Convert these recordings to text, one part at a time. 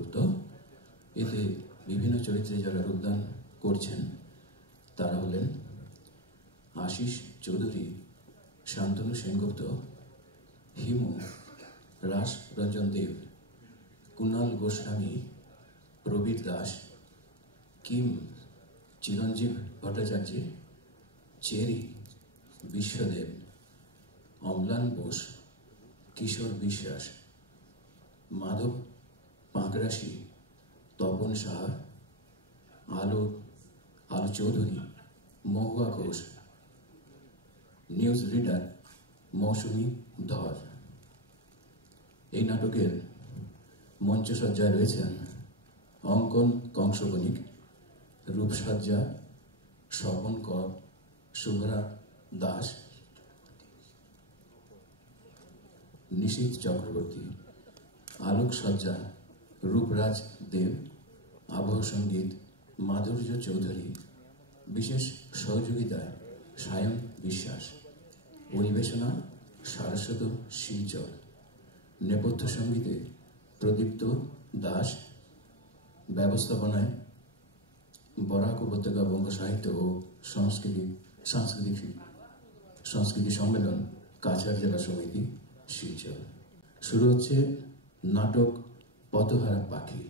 সেনগুপ্ত। এতে বিভিন্ন চরিত্রে যারা রূপদান করছেন তারা হলেন আশিস চৌধুরী, শান্তনু সেনগুপ্ত, হিমু, রাস রঞ্জন দেব, কুণাল গোস্বামী, প্রবীর দাস, কিম চিরঞ্জীব ভট্টাচার্য, চেরি বিশ্বদেব, অম্লান বোস, কিশোর বিশ্বাস, মাধব পাঁকরাশি, তপন সাহা, আলো চৌধুরী, মহুয়া ঘোষ, নিউজ রিডার মৌসুমী ধর। এই নাটকের মঞ্চসজ্জায় রয়েছেন অঙ্কন কংসবণিক, রূপসজ্জা স্বপন কর, শুভ্রা দাস, নিশীথ চক্রবর্তী, আলোকসজ্জা রূপরাজ দেব, আবহ সঙ্গীত মাধুর্য চৌধুরী, বিশেষ সহযোগিতায় সায়ন বিশ্বাস, পরিবেশনা সারস্বত শিলচর, নেপথ্য সঙ্গীতে প্রদীপ্ত দাস, ব্যবস্থাপনায় বরাক উপত্যকা বঙ্গ সাহিত্য ও সংস্কৃতি সম্মেলন, কাছাড় জেলা সমিতি, শিলচর। শুরু হচ্ছে নাটক পথহারা পাখি।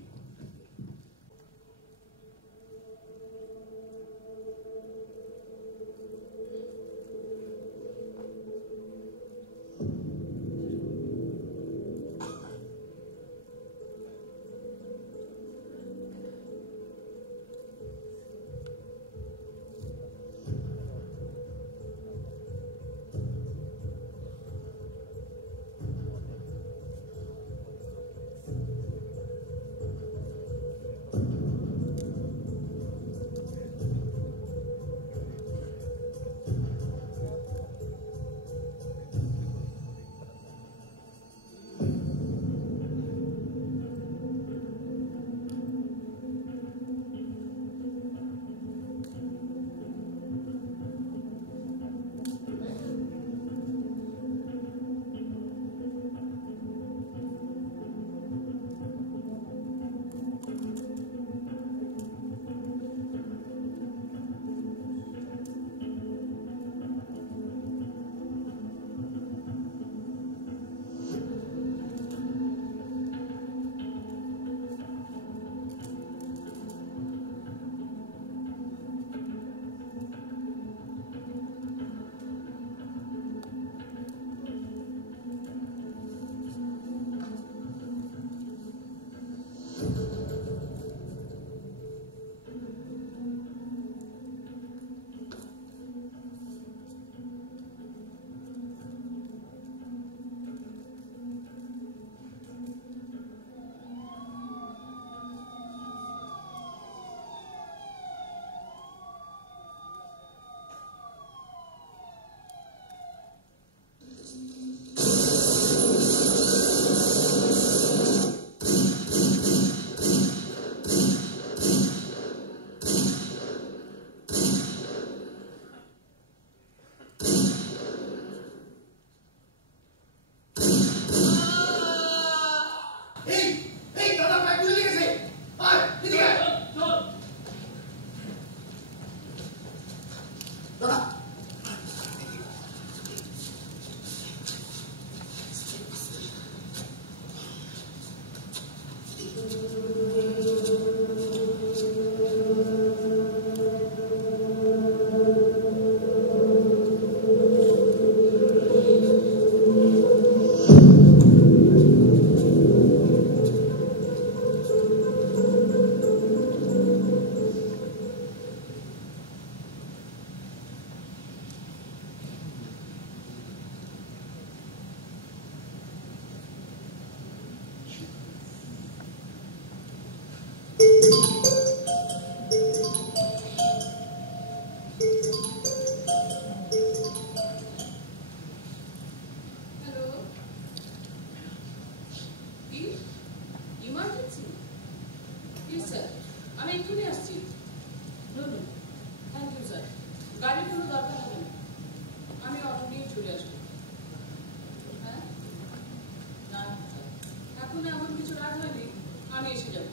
আমি এসে যাবো।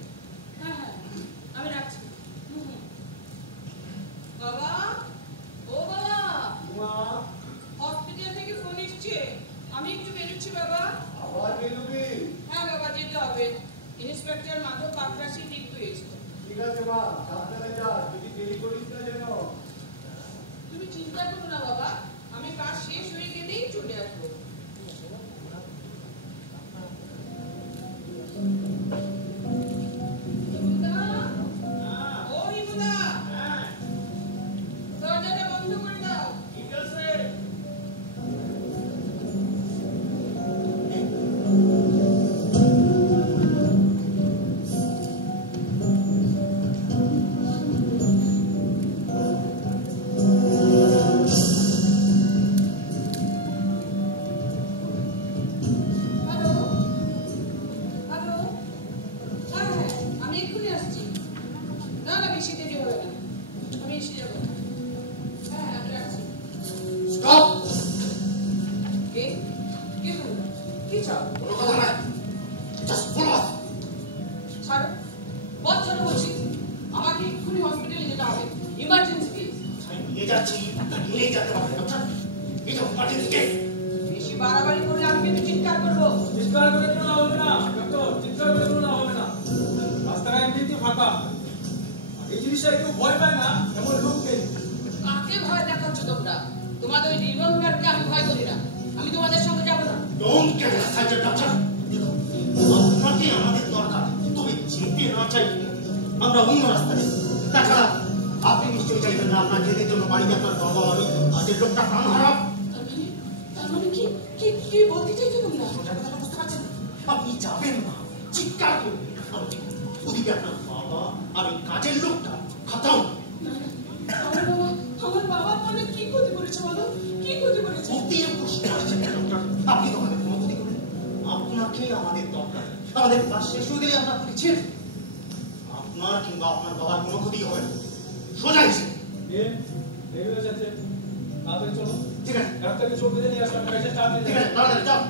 হ্যাঁ হ্যাঁ আমি রাখছি। বাবা, ও বাবা, হসপিটাল থেকে ফোন এসছে, আমি একটু বেরোচ্ছি বাবা। আবার বেরোবি? হ্যাঁ বাবা যেতে হবে, ইন্সপেক্টর মাধব পাকরাশি লিখতে এসছে। ঠিক আছে মা, সাবধানে যা, যদি দেরি করিস না যেন। তুমি চিন্তা করো না বাবা, আমি কাজ শেষ হয়ে গেলেই চলে আসবো। দরজাটা বন্ধ করে দাও। ঠিক আছে। হ্যালো হ্যালো, হ্যাঁ হ্যাঁ আমি এক্ষুনি আসছি। না না বেশি দেরি হবে না, আমি এসে যাবো। হ্যাঁ আমি রাখছি। স্টপ! কে কে বললো? কি চাও? কোনো কথা নাই, জাস্ট ফলো আস। ছাড়ো, পথ ছাড়ো বলছি। আমাকে এক্ষুনি হসপিটালে যেতে হবে, ইমার্জেন্সি কেস। আমি নিয়ে যাচ্ছি, নিয়ে যেতে পারবে ডক্টর। এটা ইমার্জেন্সি কেস। বেশি বাড়াবাড়ি করলে আমি কিন্তু চিৎকার করবো। চিৎকার করে কোনো লাভ হবে না ডক্টর, চিৎকার করে কোনো লাভ হবে না। রাস্তাটা এমনিতেই ফাঁকা, এই জিনিসটা একটু ভয় পায় না এমন লোক নেই। কাকে ভয় দেখাচ্ছ তোমরা? তোমাদের ওই রিভলভারকে আমি ভয় করি না, আমি তোমাদের সঙ্গে যাবো না। Don't get excited doctor. দেখো, আপনাকে আমাদের দরকার, তবে যেতে না চাই আমরা অন্য রাস্তা নেই। তাছাড়া আপনি নিশ্চয়ই চাইবেন না আপনার যেতে জন্য বাড়িতে আপনার বাবা আমি কাজের লোকটা প্রাণ হারাপ। তার মানে কি কি কি বলতে চাইছো তোমরা? সোজা কথাটা বুঝতে পারছেন? আপনি যাবেন না, চিৎকার করবেন। ওদিকে আপনার বাবা আর ওই কাজের লোকটা খাতাও। আমার বাবা বলে কি ক্ষতি করেছে বলো, কি ক্ষতি করেছে? অতিরিক্ত প্রশ্ন আসছে কেন ডক্টর? আপনি তো আমাদের কোনো ক্ষতি করেন। আপনাকে আমাদের দরকার, আমাদের কাজ শেষ হয়ে গেলে আপনার ক্ষতি ছেড়ে দেব। আপনার কিংবা আপনার বাবার কোনো ক্ষতি হবে না, সোজা এসে। দেরি হয়ে যাচ্ছে, তাড়াতাড়ি চলো। ঠিক আছে, ডাক্তারকে চোখ বেঁধে নিয়ে আসলাম, এসে চা দিয়ে ঠিক যাবে। আছে, তাড়াতাড়ি যাও।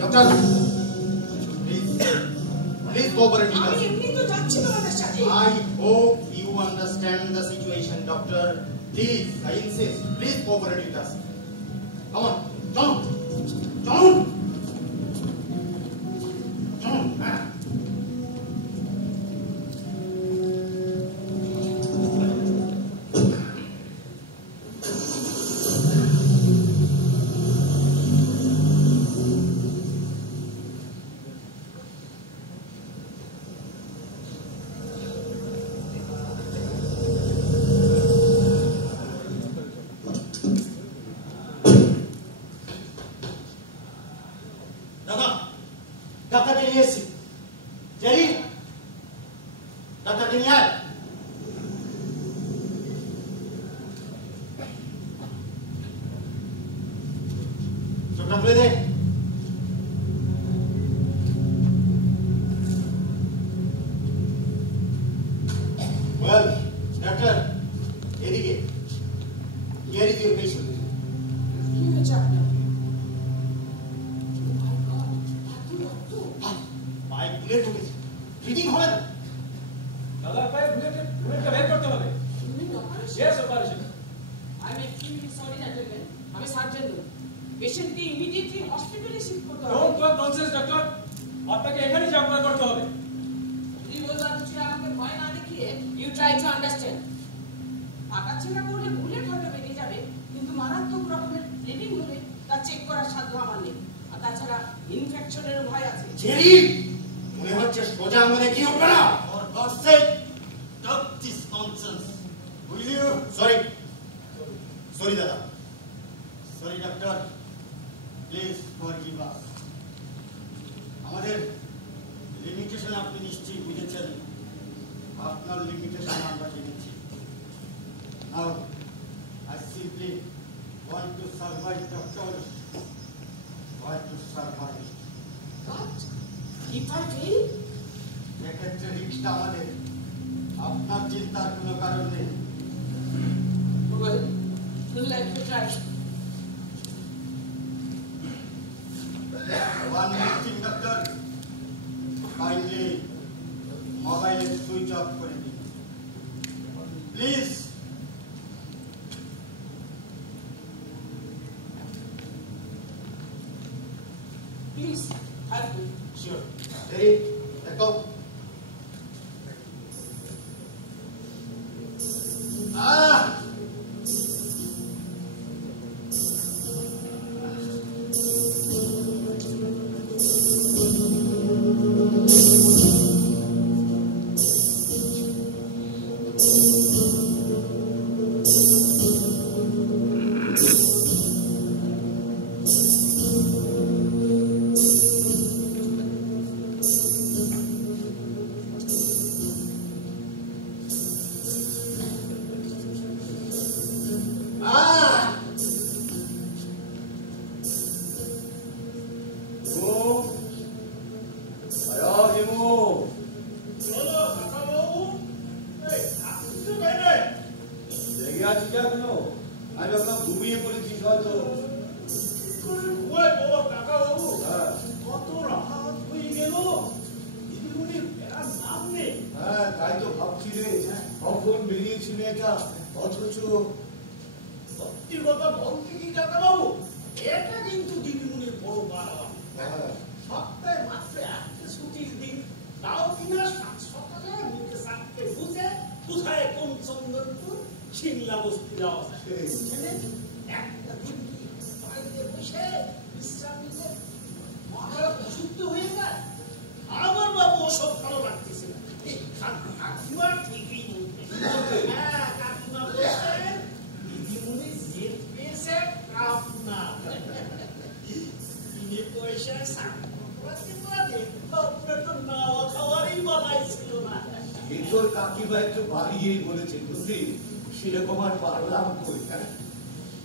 Doctor please please cooperate with আমি আস। এমনি তো যাচ্ছি তোমাদের সাথে। I hope you understand the situation, doctor. Please, I insist, please cooperate with us. Come on, John. John. John. ডাক্তারকে নিয়ে এসেছি। জেরি, ডাক্তারকে নিয়ে আয়। চোখটা খুলে দে। Well, doctor, এদিকে। Here is your patient. কি হয়েছে আপনার? পায়ে বুলেট ঢুকেছে, ব্রিদিং হবে না। দাদার পায়ে বুলেটটা বের করতে হবে। Yes, operation. I'm extremely sorry, gentlemen. আমি সার্জন নই। পেশেন্টকে ইমিডিয়েটলি হসপিটালে শিফট করতে হবে। Don't talk nonsense, doctor. আপনাকে এখানেই জাম্পার করতে হবে। রিভলভার হচ্ছে আমাকে ভয় না দেখিয়ে ইউ ট্রাই টু আন্ডারস্ট্যান্ড। আগাছাড়া করলে বুলেট হয়তো বেরিয়ে যাবে, কিন্তু মারাত্মক রকমের ব্লিডিং হলে তা চেক করার সাধ্য আমার নেই। আর তাছাড়া ইনফেকশনের ভয় আছে। জেরি, মনে হচ্ছে সোজা মনে কি উঠবে না। For God's sake, stop this nonsense. Will you? Sorry. Sorry, Dada. Sorry, Doctor. Please forgive us. আমাদের লিমিটেশন আপনি নিশ্চয়ই বুঝেছেন। আপনার লিমিটেশন আমরা জেনেছি। Now, I simply want to survive, Doctor. Want to survive. What? If I fail? এক্ষেত্রে রিস্কটা আমাদের, আপনার চিন্তার কোনো কারণ নেই। Well, let me try. One more thing, doctor. Kindly of করে দিন please. Please help me. Sure. Ready, দেখো।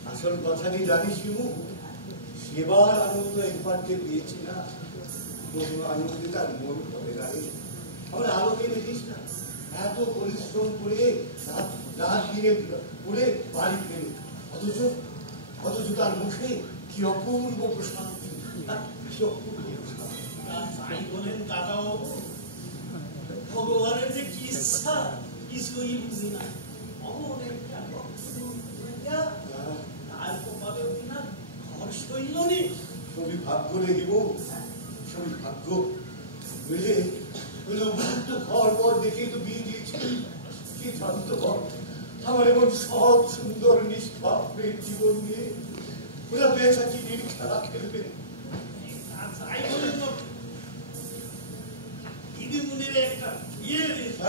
আসল কথাটি জানিস শিবু, সেবার আনন্দ একবার যে পেয়েছি না, আনন্দে তার মন হবে না। আমরা আলোকে দেখিস না, এত পরিশ্রম করে রাত দিনে করে বাড়ি ফেরে, অথচ তার মুখে কি অপূর্ব প্রশান্তি, কি অপূর্ব প্রশান্তি। তাই বলেন কাকাবাবু, ভগবানের যে কি ইচ্ছা কিছুই বুঝি না। অমন একটা সবই ভাগ্য রে দিব, সবই ভাগ্য। বুঝলে উপযুক্ত ঘর বর দেখেই তো বিয়ে দিয়েছিলি, কি জানতো ঘর আমার এমন সব সুন্দর নিষ্পাপ জীবন নিয়ে ওরা বেচা চিনির খেলা খেলবে। দিদিমণির একটা বিয়ে দিয়েছে,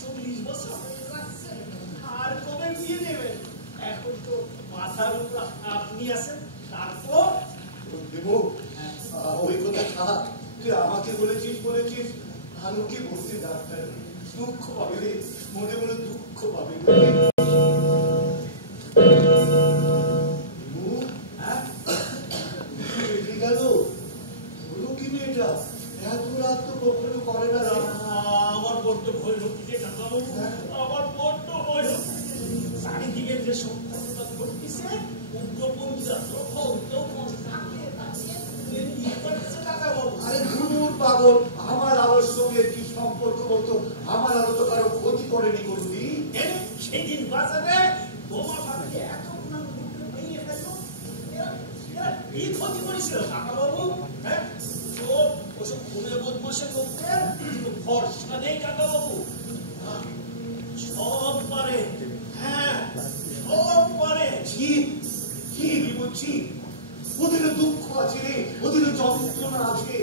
40 বছর আর কবে বিয়ে দেবেন? এখন তো মাথার উপর আপনি আছেন, তারপর দেব ওই কথা থাক। তুই আমাকে বলেছিস আলোকে বলতে ডাক্তার দুঃখ পাবে রে, মনে মনে দুঃখ পাবে। গেল বলো কি মেয়েটা এত রাত তো কখনো করে না। আমার বড্ড ভয় হচ্ছে কাকাবাবু, আমার বড্ড ভয় হচ্ছে। চারিদিকে যে সন্ত্রাসটা ঘটতেছে, উগ্রপন্থীরা তখন আরে দূর পাগল, আমার আলোর সঙ্গে কি সম্পর্ক বলতো? আমার আলো তো কারো ক্ষতি করেনি কোনদিন। সেদিন বাজারে বোমা ফাটিয়ে এত ভেঙে ফেললো, কি ক্ষতি করেছিল কাকাবাবু? হ্যাঁ, ওসব খুনের বদমাশের লোকদের ভরসা নেই কাকাবাবু, সব পারে। হ্যাঁ, সব পারে। কি বলছি, ওদেরও দুঃখ আছে রে, ওদেরও যন্ত্রণা আছে।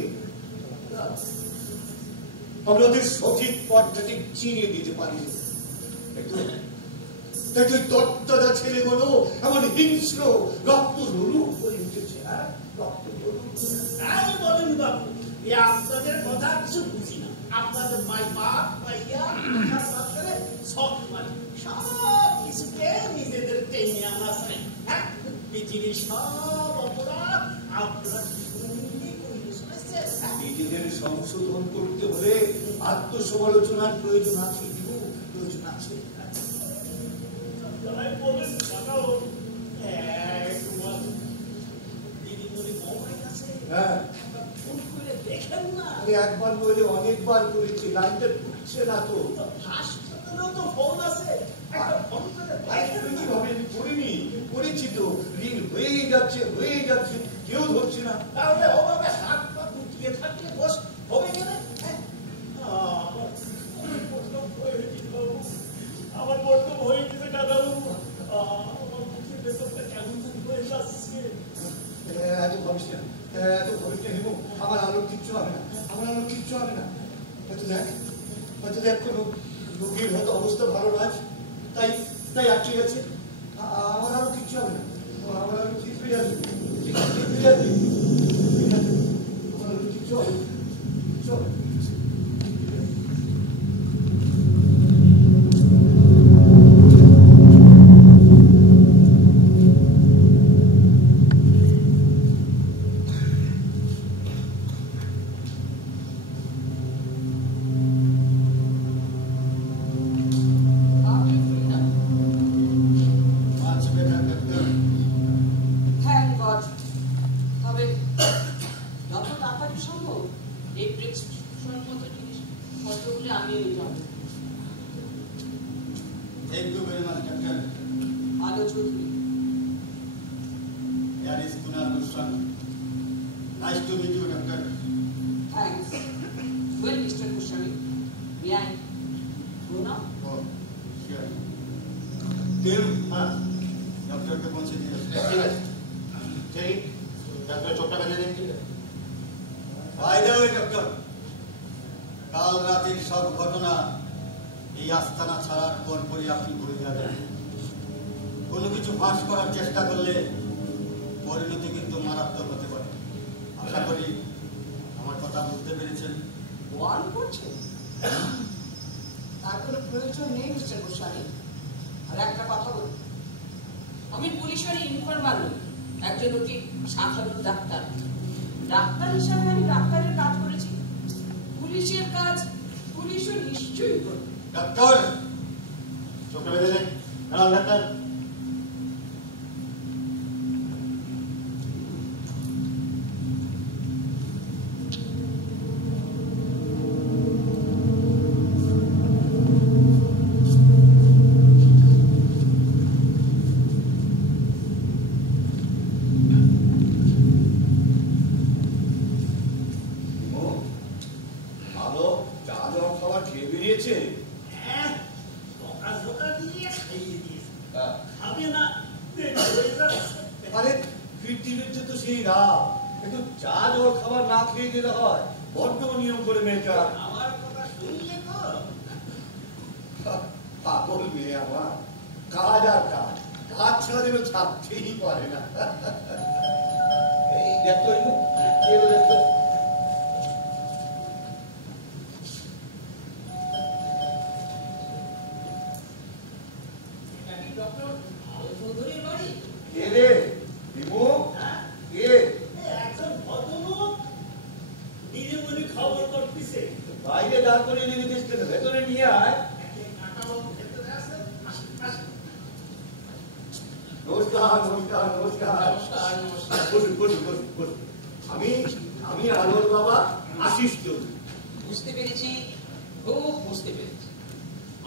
আমরা ওদের সঠিক পথটাকে চিনিয়ে দিতে পারি। দত্তদা ছেলেগুলো এমন হিংস্র রক্ত রুলু হয়ে উঠেছে। বলেন বাবু, আপনাদের কথা কিছু বুঝি না। আপনাদের মাই বাপ ভাইয়া সব মানে সব কিছুকে নিজেদের টেনে আনা চাই। হ্যাঁ, পৃথিবীর সব অপরাধ আপনারা নিজেদের সংশোধন করতে হলে আত্মসমালোচনার প্রয়োজন আছে, প্রয়োজন আছে। বলেন দিদিমণি বৌমার কাছে ফোন করে দেখেন না। আরে একবার বলে অনেকবার করেছি, লাইনটা ঢুকছে না তো। হাসপাতালেও তো ফোন আছে, একটা ফোন করে ভাই তুমি কিভাবে? আমি করিনি, করেছি তো, রিং হয়েই যাচ্ছে, কেউ ধরছে না। তাহলে ওভাবে হাত পা গুটিয়ে থাকলে বস হবে গেলে। আমার বড্ড ভয় দিতে দাদাবু, আমার মুখের ভেতরটা কেমন হয়ে যাচ্ছে। এত ভাবিস না নেব, আমার আলোর কিচ্ছু হবে না, হয়তো দেখ কোনো রোগীর হয়তো অবস্থা ভালো না আছে, তাই আটকে গেছে। আমার আলো কিচ্ছু হবে না, আমার আলো ঠিক হয়ে যাবে, আমার আলো কিচ্ছু হবে না। Thank you very much, Doctor. Alo Choudhury. Here is Kunal Goswami. Nice to meet you, Doctor. Thanks. Well, Mr. Goswami, may I go now? Oh, sure. Tim, Doctor को कौन सी दी है? चलिए, डॉक्टर छोटा बने देंगे। By the way, Doctor, কাল রাতের সব ঘটনা এই আস্তানা ছাড়ার পর পরই আপনি ভুলে যাবেন। কোনো কিছু ফাঁস করার চেষ্টা করলে পরিণতি কিন্তু মারাত্মক হতে পারে। আশা করি আমার কথা বুঝতে পেরেছেন। ওয়ার্ন করছেন? তার কোনো প্রয়োজন নেই মিস্টার গোস্বামী। আর একটা কথা বলি, আমি পুলিশের ইনফরমার নই, একজন অতি সাধারণ ডাক্তার। ডাক্তার হিসাবে আমি ডাক্তারের কাজ করেছি, পুলিশের কাজ পুলিশও নিশ্চয়ই করবে। ডাক্তার চোখে বেঁধে নেই, ডাক্তার বড্ড নিয়ম করে মেয়েটা। আমার কথা শুনলে তো পাগল মেয়ে আমার, কাজ আর কাজ ছাড়া যেন ছাড়তেই পারে না। এই দেখতো দেখতো বাইরে দাঁড় করে নিয়ে দিতে ভেতরে নিয়ে আয়। আমি আলোর বাবা আশিস চৌধুরী। বুঝতে পেরেছি, খুব বুঝতে পেরেছি।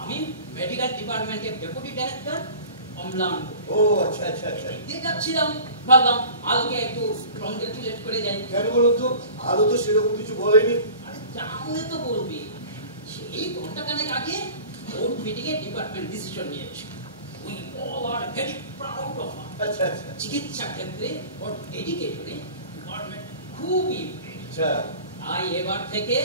আমি মেডিকেল ডিপার্টমেন্টের ডেপুটি ডাইরেক্টর অম্লান। ও আচ্ছা আচ্ছা আচ্ছা। যাচ্ছিলাম, ভাবলাম আলোকে একটু কংগ্রেচুলেট করে যাই। কেন বলুন তো, আলো তো সেরকম কিছু বলেনি। জানলে তো বলবি, সেই ঘন্টাখানেক আগে ওর মিটিং এ ডিপার্টমেন্ট ডিসিশন নিয়েছে। We all are very proud of her. আচ্ছা আচ্ছা। চিকিৎসা ক্ষেত্রে ওর ডেডিকেশনে ডিপার্টমেন্ট খুবই আচ্ছা। তাই এবার থেকে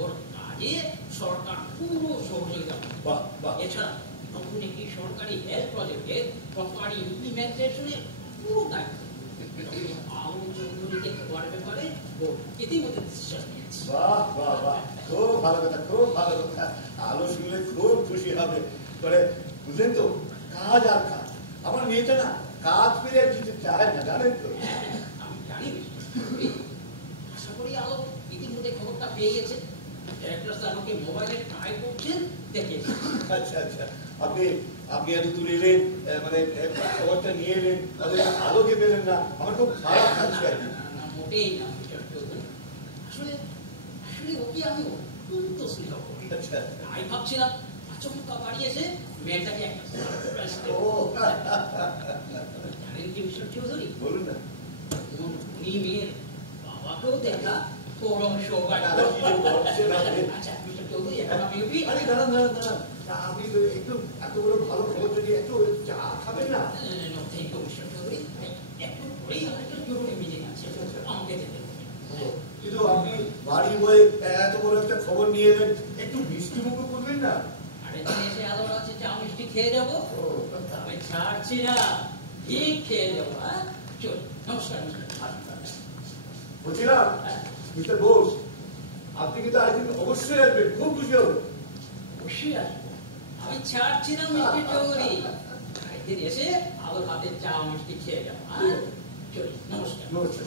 ওর কাজে সরকার পুরো সহযোগিতা করবে। বাহ বাহ। এছাড়া নতুন একটি সরকারি হেলথ প্রজেক্টের প্রপার ইমপ্লিমেন্টেশনের পুরো দায়িত্ব আলো চৌধুরীকে দেওয়ার ব্যাপারে ও ইতিমধ্যে ডিসিশন নিয়েছে। বাহ বাহ বাহ, খুব ভালো কথা, খুব ভালো কথা। আলো শুনলে খুব খুশি হবে। করে বুঝলেন তো, কাজ আর কাজ। আমার মেয়েটা না কাজ পেলে কিছু চায় না, জানেন তো। আমি জানি, আশা করি আলো ইতিমধ্যে খবরটা পেয়ে গেছে। ডাইরেক্টর স্যার আমাকে মোবাইলে ট্রাই করছেন, দেখে। আচ্ছা আচ্ছা। আপনি এত দূর এলেন, মানে খবরটা নিয়ে এলেন, তাহলে আলোকে পেলেন না, আমার খুব খারাপ লাগছে আর কি। মোটেই না, আসলে ও আমি অত্যন্ত স্নেহ করি। তাই ভাবছিলাম আচমকা বাড়ি এসে মেয়েটাকে একটা সারপ্রাইজ দেব। জানেন কি মিস্টার চৌধুরী, বলুন না। উনি মেয়ের বাবাকেও দেখা পরম সৌভাগ্য। আচ্ছা মিস্টার চৌধুরী, এখন আমি উঠি। আরে দাঁড়ান দাঁড়ান দাঁড়ান, আপনি একটু এত বড় ভালো খবর যদি একটু চা খাবেন না? থ্যাংক ইউ মিস্টার চৌধুরী, একটু পরেই একটা জরুরি মিটিং আছে, আমাকে যেতে হবে। কিন্তু আপনি বাড়ি বয়ে এত বড় একটা খবর নিয়ে এলেন, একটু মিষ্টি মুখে করবেন না? আরে এসে আলোর আছে, চা মিষ্টি খেয়ে যাবো। আমি ছাড়ছি না, ঠিক খেয়ে যাবো। হ্যাঁ চল, নমস্কার। বলছিলাম মিস্টার বোস, আপনি কিন্তু আরেকদিন অবশ্যই আসবেন, খুব খুশি হবেন। অবশ্যই আসবো, আমি ছাড়ছি না মিস্টার চৌধুরী। একদিন এসে আলোর হাতে চা মিষ্টি খেয়ে যাবো। হ্যাঁ চল, নমস্কার। নমস্কার।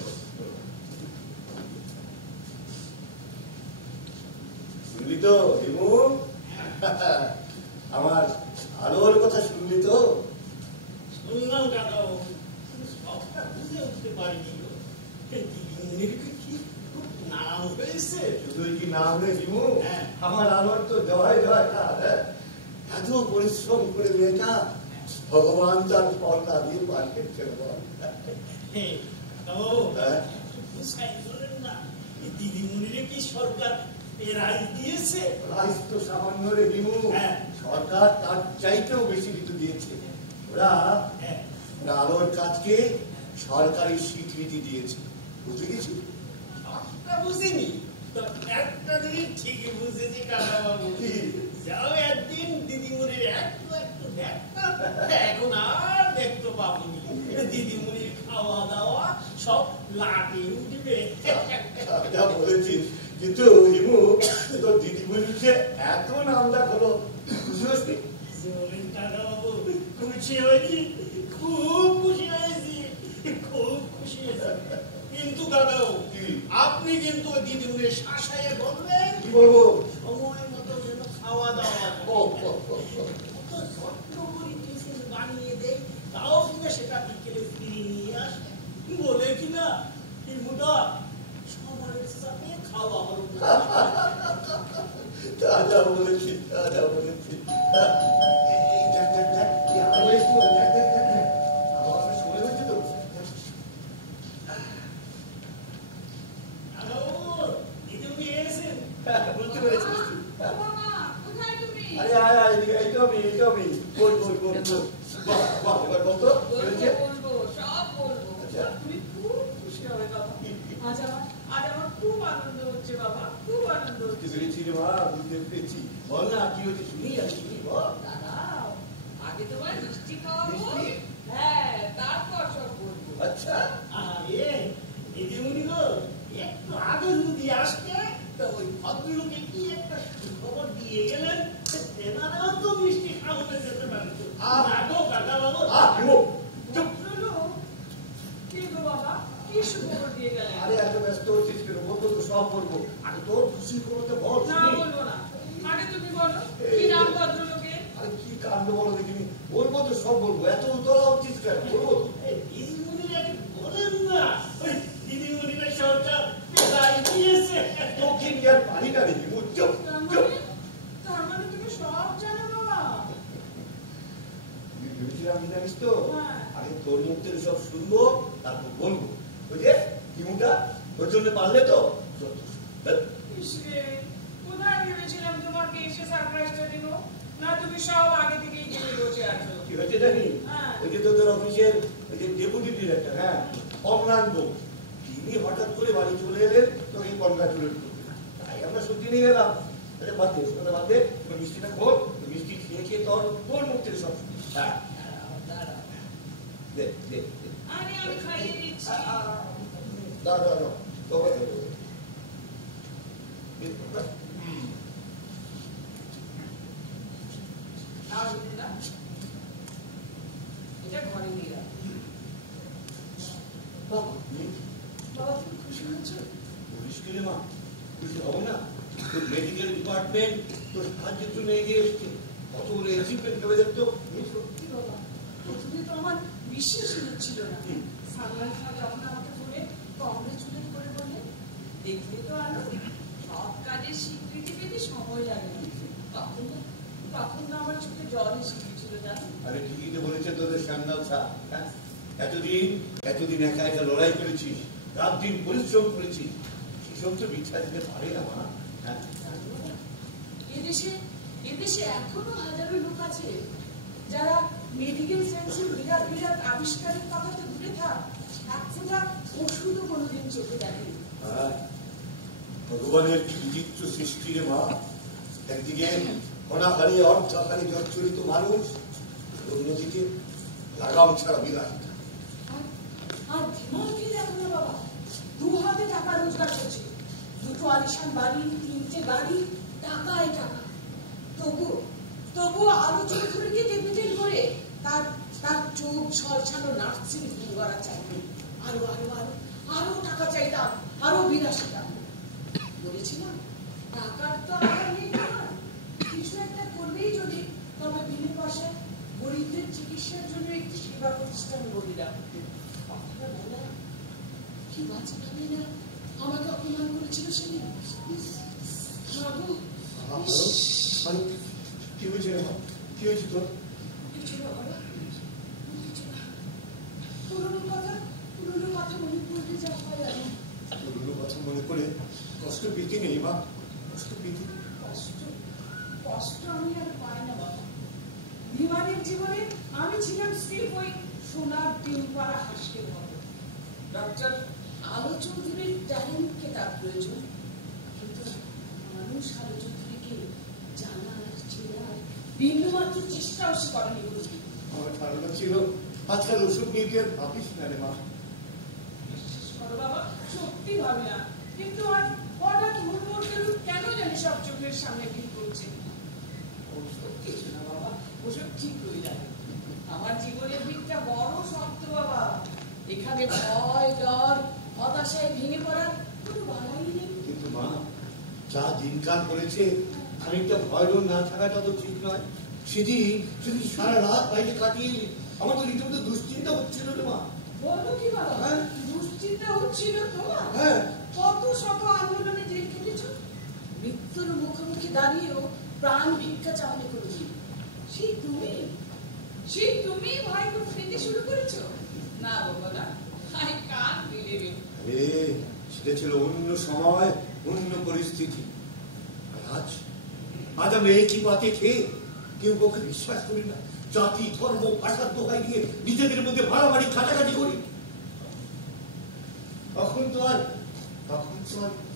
শুনলি তো হিমু, আমার আলোর কথা শুনলি তো? শুনলাম কাকাবাবু, সবটা বুঝে উঠতে পারিনি। দিদিমণির কি খুব নাম হয়েছে? শুধুই কি নাম রে হিমু, হ্যাঁ। আমার আলোর তো জয় জয় কাজ। এত পরিশ্রম করে মেয়েটা, ভগবান তার ফল না দিয়ে পাঠিয়েছেন বল। কাকাবাবু, হ্যাঁ? সাই বলেন না, দিদিমণির কি সরকার রায় দিয়েছে? রাইস তো সামান্য রে হিমু, হ্যাঁ। সরকার তার চাইতেও বেশি কিছু দিয়েছে। ওরা হ্যাঁ, আলোর কাজকে সরকারি স্বীকৃতি দিয়েছে, বুঝে গেছি? সবটা বুঝিনি, তো একটা জিনিস ঠিকই বুঝেছি কাকাবাবু। কি? যাও একদিন দিদিমণির একটু একটু দেখতাম, এখন আর দেখতে পাবিনি। দিদিমণির খাওয়া দাওয়া সব লাটে উঠবে। যা বলেছিস, কিন্তু হিমু তোর দিদিমণির যে এত নামডাক হলো, বুঝতে পারছি? বলেন কাকাবাবু, খুশি হয়েছি, খুব খুশি হয়েছি, খুব খুশি হয়েছি। কিন্তু কাকাবাবু, আপনি কিন্তু দিদিমণির শাসাইয়ে বলবেন, কি বলবো? সময় মতো যেন খাওয়া দাওয়া ও, করে। কত যত্ন করে টিফিন বানিয়ে দেয়, তাও কিনা সেটা বিকেলে ফিরিয়ে নিয়ে আসে, বলে কিনা হিমুদা সময়ের সাথে খাওয়া হলো না। যা বলেছি, যা বলেছি। এই দেখ, দেখ, দেখ, এই আলো একটু দেখ, দেখ, দেখ, দেখ। আমার কথা শুনে হয়েছে তো? কাকাবাবু, দিদিমণি এসেছেন। বুঝতে পেরেছিস তুই? মামা, কোথায় তুমি? আরে আয় আয় এদিকে, এইটা আমি বল বল বল বল। বাহ বাহ, এবার বল তো কি হয়েছে? বলবো, সব বলবো। আচ্ছা। তুমি খুব খুশি হবে বাবা। আজ আমার খুব আনন্দ হচ্ছে বাবা, খুব আনন্দ বুঝতে হচ্ছে। পেরেছি রে মা, বুঝতে পেরেছি। বল না কি হয়েছে, শুনি আর শুনি, বল। দাঁড়াও, আগে তোমার মিষ্টি খাওয়াবো। মিষ্টি? হ্যাঁ, তারপর সব বলবো। আচ্ছা, আরে দিদিমণি গো, একটু আগে যদি আসতে, তা ওই ভদ্রলোকে কি একটা খবর দিয়ে গেলেন, তেনারাও তো মিষ্টি খাওয়াতে যেতে পারতো। আগো কাকাবাবু, হিমু, চুপ। ভদ্রলোক? কি গো বাবা, কি সুখবর দিয়ে গেলেন? আরে এত ব্যস্ত হচ্ছিস কেন, বলবো তো সব বলবো। আরে তোর খুশি খবরটা বল, না, শুনি। বলবো না। আগে তুমি বলো, কি নাম ভদ্রলোকের? আরে কি কাণ্ড বলো দেখিনি, বলবো তো সব বলবো, এত উতলা হচ্ছিস কেন, বলবো তো। এই দিদিমণির আগে বলেন না, ওই দিদিমণির সরকার রায় দিয়েছে। দক্ষিণ গিয়ার পানি না দেখি, চুপ চুপ। তার মানে তুমি সব জানো বাবা? ভেবেছিলাম কি জানিস তো, হ্যাঁ। আগে তোর মুখ থেকে সব শুনবো, তারপর বলবো। ওই যে হিমুটা, ওর জন্য পারলে তো ইসরে, কোথায় ভেবেছিলাম তোমাকে এসে সারপ্রাইজটা দিব? না, তুমি সব আগে থেকেই জেনে বসে আছো। কি হয়েছে জানি, হ্যাঁ। ওই যে তোদের অফিসের ওই যে ডেপুটি ডিরেক্টর, হ্যাঁ, অমলান বোস, তিনি হঠাৎ করে বাড়ি চলে এলেন তোকে কনগ্রাচুলেট করতে। তাই আমরা সত্যি নিয়ে গেলাম। আরে বাদ দে, ওটা বাদ দে, ওই মিষ্টিটা খোল, ওই মিষ্টি খেয়ে খেয়ে তোর মুখ থেকে সব শুনি। হ্যাঁ, দে দে দে। আরে আমি খাইয়ে দিচ্ছি। দাঁড়া তোকে দেবো। নাও দিদিরা, এটা ঘরে নিয়ে রাখ। বাবা, তুমি খুশি হচ্ছ? বলিস কি রে মা, খুশি হবো না? তোর মেডিকেল ডিপার্টমেন্ট তোর সাহায্যের জন্য এগিয়ে এসছে, কত বলে অ্যাচিভমেন্ট ভেবে দেখতো। সত্যি বাবা, প্রথমে তো আমার বিশ্বাসই হচ্ছিল না। সালমান শাহ যখন আমাকে ফোনে কংগ্রেচুলেট করে বললেন, দেখলে তো আলো, সব কাজের স্বীকৃতি পেতে সময় লাগে না। তখন না আমার চোখে জল এসে গিয়েছিল জানো। আরে ঠিকই তো বলেছে তোদের শ্যামলাল স্যার। এতদিন একা একা লড়াই করেছিস, রাত দিন পরিশ্রম করেছিস, সেসব তো মিথ্যা দিতে পারে না মা। হ্যাঁ, এদেশে এখনো হাজারো লোক আছে যারা মেডিকেল সায়েন্সের বিরাট বিরাট আবিষ্কারের কথা তো দূরে থাক, এক ফোঁটা ওষুধও কোনোদিন চোখে দেখেনি। ভগবানের কি বিচিত্র সৃষ্টি রে মা। একদিকে অনাহারি অর্থাহারি জর্জরিত মানুষ, অন্যদিকে লাগাম ছাড়া বিলাসিতা। আর ধীমন্তি দেখো না বাবা, 2 হাতে টাকা রোজগার করছে, 2টো আলিশান বাড়ি, 3টে গাড়ি, টাকায় টাকা। তবু আলো চৌধুরীকে ডেপুটেড করে তার চোখ ছলছানো নার্সিং হোম করা চাইবে। আরো টাকা চাইতাম, আরো বিলাসিতা। বলেছিলাম টাকার তো আমার নেই, কিছু একটা করবেই যদি, তবে বিনা পয়সায় গরিবদের চিকিৎসার জন্য একটি সেবা প্রতিষ্ঠান গড়িলাম। কথাটা বলা কি বাঁচা ভাবে না আমাকে অপমান করেছিল সেদিন। কি হয়েছে রে মা? কি হয়েছে তোর? কিছু না বাবা, কিছু না। পুরোনো কথা মনে পড়লে যা হয় আমি। পুরোনো কথা মনে করে কষ্ট পেতে নেই মা, কষ্ট পেতে। কষ্ট আমি আর পাই না বাবা। বিমানের জীবনে আমি ছিলাম স্রেফ ওই সোনার ডিম পাড়া হাঁসকে মতো। ডক্টর আলো চৌধুরীর ট্যালেন্টকে তার প্রয়োজন, কিন্তু মানুষ আলো চৌধুরীকে জানার চেনার বিন্দুমাত্র চেষ্টাও সে করেনি। আমার ধারণা ছিল আজকাল ওষুধ নিয়ে তুই আর ভাবিস না রে মা। বিশ্বাস করো বাবা, সত্যি ভাবি না, কিন্তু আর হঠাৎ মুহূর্তে কেন জানি সব চোখের সামনে ভিড় করছে। ওসব কিছু না বাবা, ওসব ঠিক হয়ে যাবে। আমার জীবনের দিকটা বড় শক্ত বাবা, এখানে ভয় ডর হতাশায় ভেঙে পড়ার কোনো বালাই নেই। কিন্তু মা, যা দিনকাল করেছে খানিকটা ভয় ডর না থাকাটা তো ঠিক নয়। সেদিন সারা রাত বাইরে কাটিয়ে আমার তো রীতিমতো দুশ্চিন্তা হচ্ছিল রে মা। বলো কি বাবা, হ্যাঁ। দুশ্চিন্তা হচ্ছিল তোমার? হ্যাঁ। কত শত আন্দোলনে জেল কেটেছ, মৃত্যুর মুখোমুখি দাঁড়িয়েও প্রাণ ভিক্ষা চাওনি কোনোদিন। সেই তুমি ভয় পেতে শুরু করেছো? না বাবা না, আই কান্ট বিলিভ ইট। সেটা ছিল অন্য সময়, অন্য পরিস্থিতি। আজ আমরা একই পাতে খেয়ে কেউ কাউকে বিশ্বাস করি না, জাতি ধর্ম ভাষার দোহাই দিয়ে নিজেদের মধ্যে মারামারি কাটাকাটি করি। তখন তো আর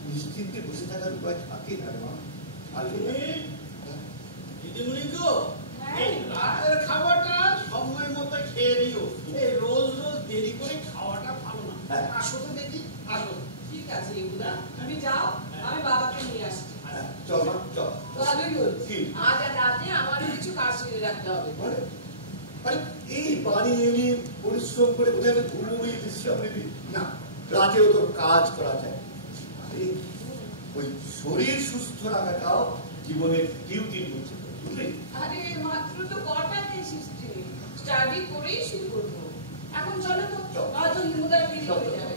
নিশ্চিন্তে বসে থাকার উপায় থাকে না মা। দিদিমণি গো, এই রাতের খাবারটা সময় মতো খেয়ে নিও। এই রোজ দেরি করে খাওয়াটা ভালো না। আসো তো দেখি, আসো। ঠিক আছে এগুলা, তুমি যাও, আমি বাবাকে নিয়ে আসছি। চল মা, চল। ভালোই হল, কি? আজ আর রাতে আমারও কিছু কাজ সেরে রাখতে হবে। আরে এই বাড়ি এনে পরিশ্রম করে বোঝায় ঘুমোবি, বিশ্রাম নিবি না, রাতেও তোর কাজ করা যায়। আরে ওই শরীর সুস্থ রাখাটাও জীবনের ডিউটির মধ্যে, বুঝলি? আরে মাত্র তো কটাতে এসেছি, স্টাডি করেই শুরু করবো। এখন চলো তো, হয়তো হিমুদার দেরি হয়ে যাবে।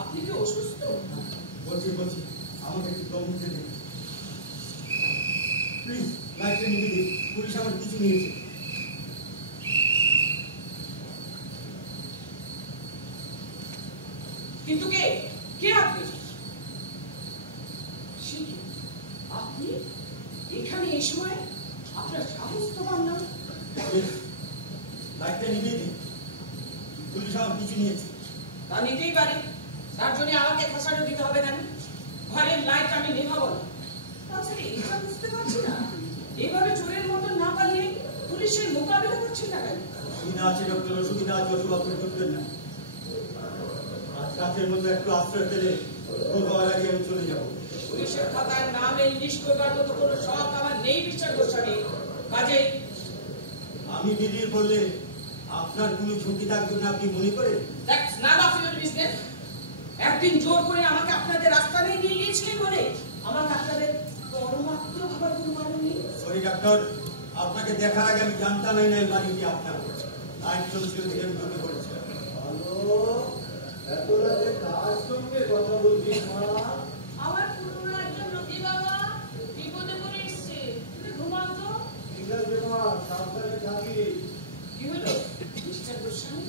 আপনি কি অসুস্থ? বলছি আমাকে একটু দম নিতে দিন প্লিজ। লাইটটা নিয়ে দিন, পুলিশ আমার কিছু নিয়েছে। কিন্তু কে কে আপনি? আপনি এখানে এই সময়? আপনার সাহস তো কম না। লাইটটা নিয়ে দিন, পুলিশ আমার কিছু নিয়েছে। তা নিতেই পারে, তার জন্য আমাকে খসাটা দিতে হবে না। ঘরের লাইট আমি নেভাবো না। তাছাড়া এটা বুঝতে পারছি না, এভাবে চোরের মতন না পালিয়ে পুলিশের মোকাবিলা করছেন না কেন? অসুবিধা আছে ডক্টর, অসুবিধা আছে, অসুবিধা করে ঢুকবেন না। আজ রাতের মধ্যে একটু আশ্রয় পেলে ভোর হওয়ার আগে আমি চলে যাবো। পুলিশের খাতায় নাম লিস্ট করবার মতো কোনো শখ আমার নেই মিস্টার গোস্বামী। কাজে আমি বেরিয়ে পড়লে আপনার কোনো ঝুঁকি থাকবে না আপনি মনে করেন? That's none of your business. একদিন জোর করে আমাকে আপনাদের রাস্তায় নিয়ে গিয়েছিলেন বলে আমাকে আপনাদের পরমাত্র ভাবার কোনো কারণ নেই। সরি ডাক্তার, আপনাকে দেখার আগে আমি জানতামই না এই বাড়িটি আপনার। লাইট চলছিল দেখে আমি ঢুকে পড়েছিলাম। হ্যালো, এত রাতে কার সঙ্গে কথা বলছিস মা? আমার পুরনো একজন রোগী বাবা বিপদে পড়ে এসছে, তুমি ঘুমাও তো। ঠিক আছে মা, সাবধানে থাকিস। কি হলো মিস্টার গোস্বামী?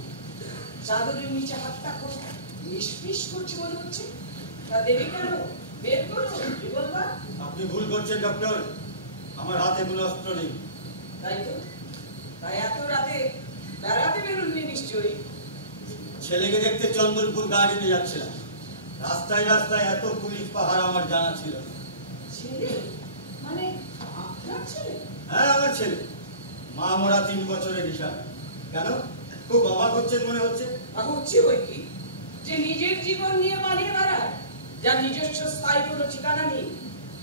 চাদরের নিচে হাতটা কোথায় নিষ্পিস করছে মনে হচ্ছে। তা দেরি কেন? বের করো বলবা। আপনি ভুল করছেন ডক্টর, আমার হাতে কোনো অস্ত্র নেই। তাই তো? তাই এত রাতে বেড়াতে বেরোননি নিশ্চয়ই। ছেলেকে দেখতে চন্দনপুর গার্ডেনে যাচ্ছিলাম। রাস্তায় রাস্তায় এত পুলিশ পাহারা আমার জানা ছিল না। ছেলে মানে আপনার ছেলে? হ্যাঁ আমার ছেলে, মা মরা 3 বছরের হিসাব। কেন খুব অবাক হচ্ছেন মনে হচ্ছে? হচ্ছে ওই কি যে নিজের জীবন নিয়ে পালিয়ে বেড়ায়, যার নিজস্ব স্থায়ী কোনো ঠিকানা নেই,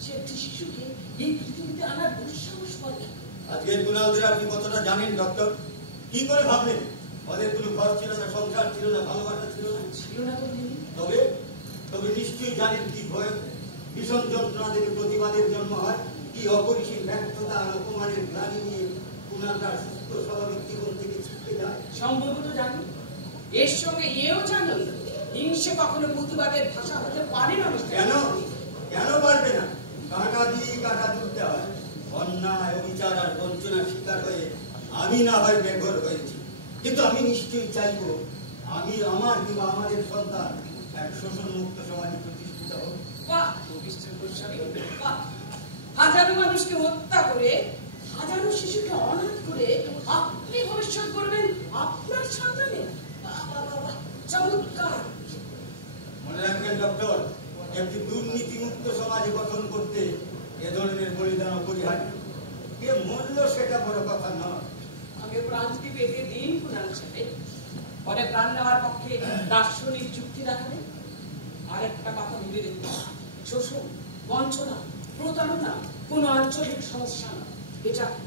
সে একটি শিশুকে এই পৃথিবীতে আনার দুঃসাহস করে। আজকের গুণালদের আপনি কতটা জানেন ডক্টর? কি করে ভাবলেন? ওদের কোনো ঘর ছিল না, সংসার ছিল না, ভালোবাসা ছিল না। ছিল না তো ভেবে। তবে নিশ্চয়ই জানেন কি ভয়, ভীষণ যন্ত্রণা থেকে প্রতিবাদের জন্ম হয়, কি অপরিসীম ব্যর্থতা আর অপমানের গ্লানি নিয়ে কুণালরা সুস্থ স্বাভাবিক জীবন থেকে ছিটকে যায়। সম্ভবত জানি, এর সঙ্গে এও জানি হিংসে কখনো প্রতিবাদের ভাষা হতে পারে না। কেন কেন পারবে না? কাঁটা দিয়ে কাঁটা তুলতে হয়। অন্যায় অবিচার আর বঞ্চনার শিকার হয়ে আমি না হয় বেঘর হয়েছি, কিন্তু আমি নিশ্চয়ই চাইব আমি আমার কিংবা আমাদের সন্তান এক শোষণ মুক্ত সমাজে প্রতিষ্ঠিত হোক। বাহ মিস্টার গোস্বামী, বাহ! হাজারো মানুষকে হত্যা করে, হাজারো শিশুকে অনাথ করে আপনি ভবিষ্যৎ করবেন আপনার সন্তানে। বাহ, বাহ, বাহ, বাহ! চমৎকার। মনে রাখবেন ডক্টর, একটি দুর্নীতিমুক্ত সমাজ গঠন করতে এ ধরনের বলিদান অপরিহার্য। কে মূল্য সেটা বড় কথা নয়। আগে প্রাণটি পেতে দিন কুণাল সাহেব, পরে প্রাণ নেওয়ার পক্ষে দার্শনিক যুক্তি দেখাবেন। আর একটা কথা ভেবে দেখুন, শোষণ, বঞ্চনা, প্রতারণা কোন আঞ্চলিক সমস্যা না,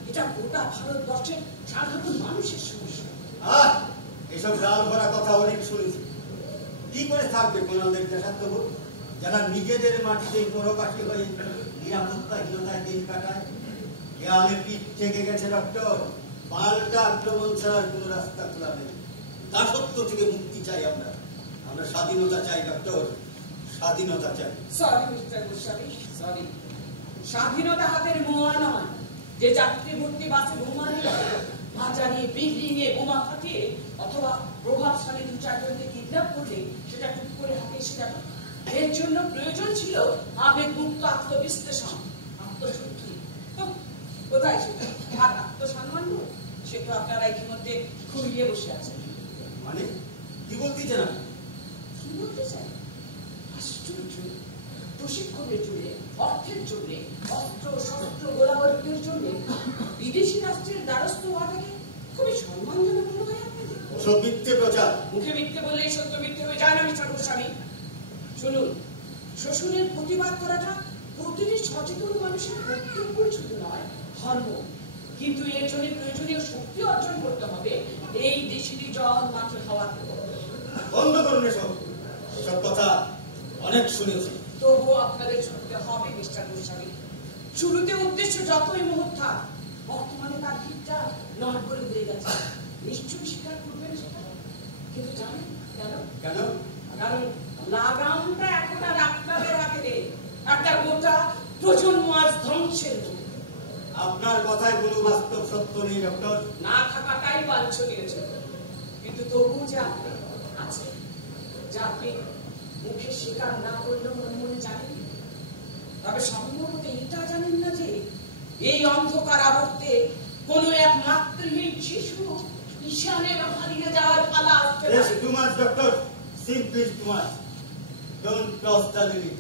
এটা গোটা ভারতবর্ষের সাধারণ মানুষের সমস্যা। এসব রাল ভরা কথা অনেক শুনেছি। কি করে থাকবে কোনালদের দেশাত্মবোধ, যারা নিজেদের মাটিতে পরবাসী হয়ে নিরাপত্তাহীনতায় দিন কাটায়? দেয়ালে পিঠ থেকে গেছে ডক্টর, পাল্টা আক্রমণ ছাড়ার কোন রাস্তা খোলা নেই। দাসত্ব থেকে মুক্তি চাই আমরা, আমরা স্বাধীনতা চাই ডক্টর, স্বাধীনতা চাই। Sorry mister Goswami, sorry. স্বাধীনতা হাতের মোয়া নয় যে যাত্রী ভর্তি বাসে বোমা নিয়ে, ভাজা নিয়ে, বিক্রি নিয়ে বোমা ফাটিয়ে অথবা প্রভাবশালী 2-4জনকে কিডন্যাপ করলে সেটা টুক করে হাতে এসে যাবে। এর জন্য প্রয়োজন ছিল আবেগমুক্ত আত্মবিশ্লেষণ, আত্মশুদ্ধি। কোথায় সেটা? আর আত্মসম্মান সে তো আপনারা ইতিমধ্যে খুঁড়িয়ে বসে আছেন। মানে কি বলতে চান? কি বলতে চাই? আশ্চর্য! প্রশিক্ষণের জন্য, অর্থের জন্য, অস্ত্র শস্ত্র গোলাবারুদের জন্য বিদেশি রাষ্ট্রের দ্বারস্থ হওয়াটাকে খুবই সম্মানজনক মনে হয় আপনাদের। সব মিথ্যে প্রচার। মুখে মিথ্যে বললেই সত্য মিথ্যে হয়ে যায় না মিস্টার গোস্বামী। শুনুন, শোষণের প্রতিবাদ করাটা প্রতিটি সচেতন মানুষের কর্তব্য শুধু নয়, ধর্ম। কিন্তু এর জন্য প্রয়োজনীয় শক্তি অর্জন করতে হবে এই দেশেরই জল মাত্র হওয়ার। বন্ধ করুন এসব কথা, অনেক শুনেছি। তবুও আপনাদের শুনতে হবে মিস্টার গোস্বামী। শুরুতে উদ্দেশ্য যতই মহৎ থাক, বর্তমানে তার ভিতটা নড়বড়ে হয়ে গেছে। নিশ্চয়ই স্বীকার করবেন সেটা। কিন্তু জানেন কেন? কেন? কারণ লাগামটা এখন আর আপনাদের হাতে নেই। একটা গোটা প্রজন্ম আজ ধ্বংসের মুখে। আপনার কথায় কোনো বাস্তব সত্য নেই ডক্টর। না থাকাটাই বাঞ্ছনীয় ছিল, কিন্তু তবুও যে আপনি আছে, যা আপনি মুখে স্বীকার না করলেও মনে মনে জানেন। তবে সম্ভবত এটা জানেন না যে এই অন্ধকার আবর্তে কোন এক মাতৃহীন শিশু ঈশানের হারিয়ে যাওয়ার পালা আসছে। Too much, doctor. Simply too much. Don't cross the limit.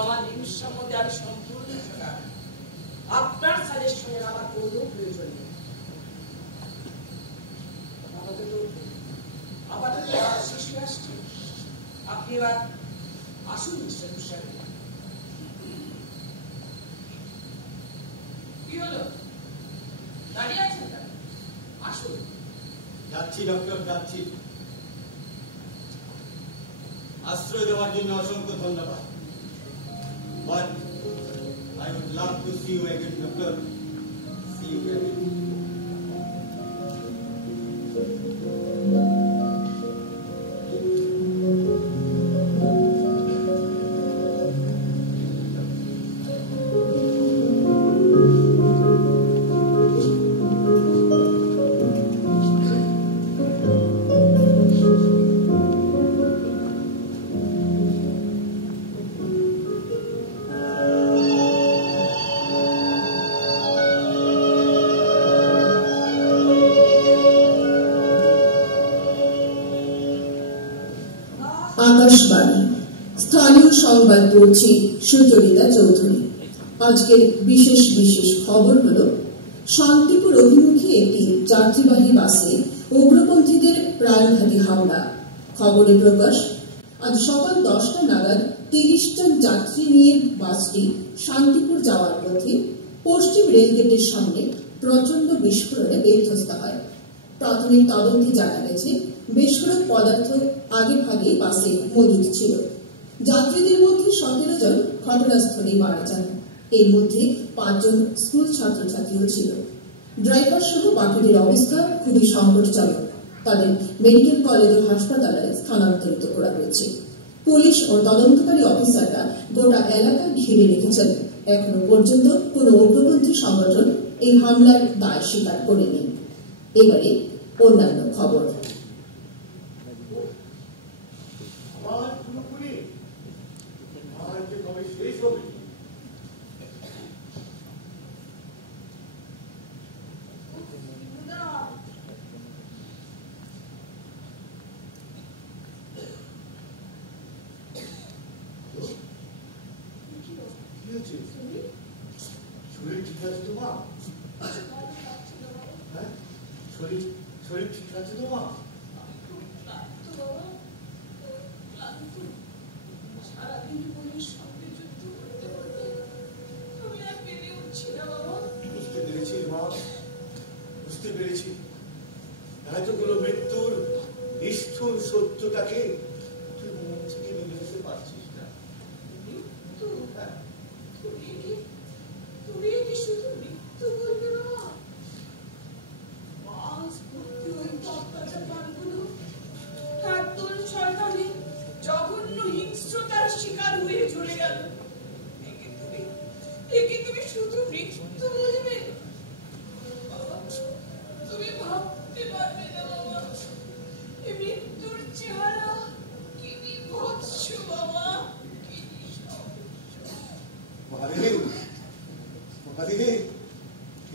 আমার নিউজ সম্বন্ধে আমি সম্পূর্ণ সজাগ। আপনার সাজেশনের আমার কোনো প্রয়োজন নেই। আপাতত শিশু আসছে, আপনি এবার আসুন মিস্টার মুশারফ। কি হলো, দাঁড়িয়ে আছেন কেন? আসুন। যাচ্ছি ডক্টর, যাচ্ছি। আশ্রয় দেওয়ার জন্য অসংখ্য ধন্যবাদ। But I would love to see you again, doctor. See you again. Akashvani স্থানীয় সংবাদ পড়ছি সুচরিতা চৌধুরী। আজকের বিশেষ খবর হলো, শান্তিপুর অভিমুখী একটি যাত্রীবাহী বাসে উগ্রপন্থীদের প্রাণঘাতী হামলা। খবরে প্রকাশ, আজ সকাল 10টা নাগাদ 30 জন যাত্রী নিয়ে বাসটি শান্তিপুর যাওয়ার পথে পশ্চিম রেলগেটের সামনে প্রচন্ড বিস্ফোরণে বিধ্বস্ত হয়। প্রাথমিক তদন্তে জানা গেছে, বিস্ফোরক পদার্থ আগে ভাগেই বাসে মজুদ ছিল। যাত্রীদের মধ্যে 17 জন ঘটনাস্থলেই মারা যান। এর মধ্যে 5 জন স্কুল ছাত্রছাত্রীও ছিল। ড্রাইভার সহ বাকিদের অবস্থা খুবই সংকটজনক। তাদের মেডিকেল কলেজ ও হাসপাতালে স্থানান্তরিত করা হয়েছে। পুলিশ ও তদন্তকারী অফিসাররা গোটা এলাকা ঘিরে রেখেছেন। এখনো পর্যন্ত কোনো উগ্রপন্থী সংগঠন এই হামলার দায় স্বীকার করেনি। এবারে অন্যান্য খবর। শরীর ঠিক আছে তো মা? হ্যাঁ, শরীর ঠিক আছে তো মা? বুঝতে পেরেছি মা, বুঝতে পেরেছি। এতগুলো মৃত্যুর নিষ্ঠুর সত্যটাকে তুই মন থেকে মেনে নিতে পারছিস না। শুধু মৃত্যু বলবে না, একদল শয়তানি জঘন্য হিংস্রতার শিকার হয়ে ঝরে গেল। একে তুমি শুধু মৃত্যু বলবে? বাবা, তুমি ভাবতে পারবে না বাবা, এই মৃত্যুর চেহারা কি বিভৎস বাবা, কি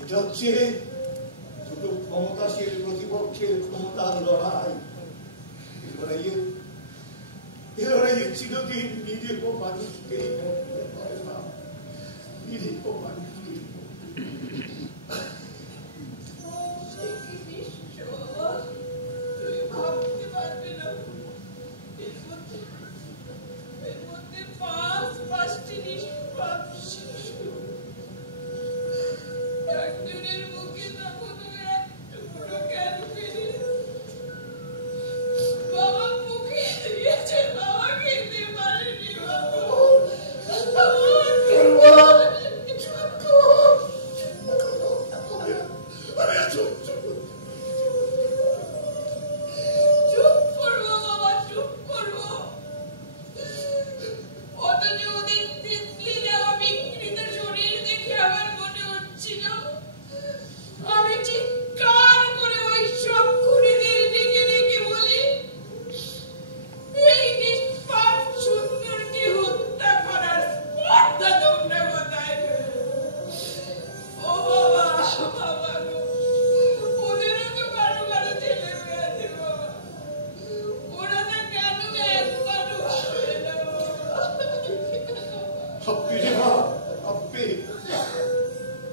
এটা হচ্ছে দুটো ক্ষমতাশীল প্রতিপক্ষের ক্ষমতার লড়াই। এই লড়াইয়ে চিরদিন নিরীহ মানুষকে মরতে পারে না, নিরীহ মানুষকে। ভাবতে পারবে না, এর মধ্যে 5টি নিষ্পাপ শিশু, একজনের মুখে তখন এক টুকরো জ্ঞান ফিরে। বাবা মুখে দিয়েছে, বাবা খেতে পারেনি, বাবা চুপ করবো বাবা, চুপ করবো।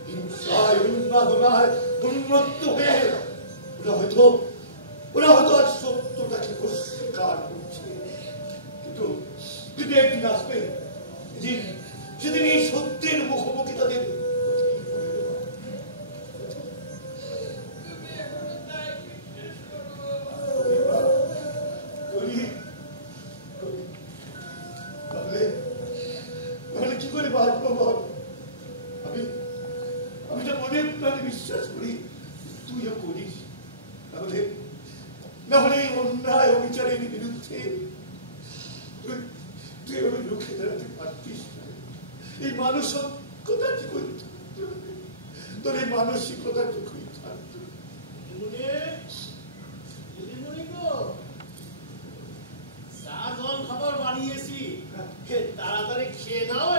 হিংসায় উন্মাদনায় উন্মত্ত হয়ে ওরা হয়তো আজ সত্যটাকে অস্বীকার করছে, কিন্তু একদিন আসবে সেদিন এই সত্যের মুখোমুখি তাদের কি করে বাঁচবো বল? আমি তো মনে প্রাণে বিশ্বাস করি তুইও করিস। না হলে এই অন্যায় অবিচারের বিরুদ্ধে তুই এভাবে রুখে দাঁড়াতে পারতিস না। এই মানসিকতা কি করে তোর এই মানসিকতা কি করে থাকতো? খবর বানিয়েছি, তাড়াতাড়ি খেয়ে নাও।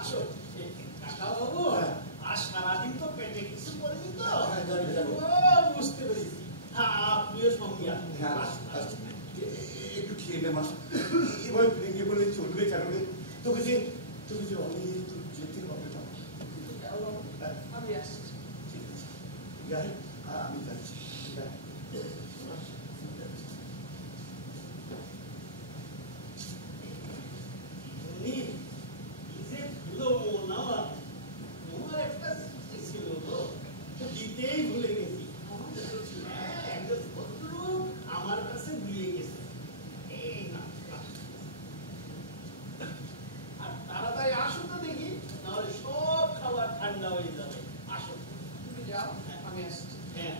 আসো কাকা বাবু, আর সারাদিন তো পেটে কিছু করেনি তো, বুঝতে পেরেছি। আপনিও সঙ্গে একটু খেয়ে নে মা, এবার ভেঙে বলে চলবে কেন রে? তোকে যে অনেক দূর যেতে হবে না। আমি আসছি। আমি যাচ্ছি। দিতেই ভুলে গেছি, আমার কাছে দিয়ে গেছে। আর তাড়াতাড়ি আসো তো দেখি, নাহলে সব খাবার ঠান্ডা হয়ে যাবে। আসো, তুমি যাও, আমি আসছি। হ্যাঁ।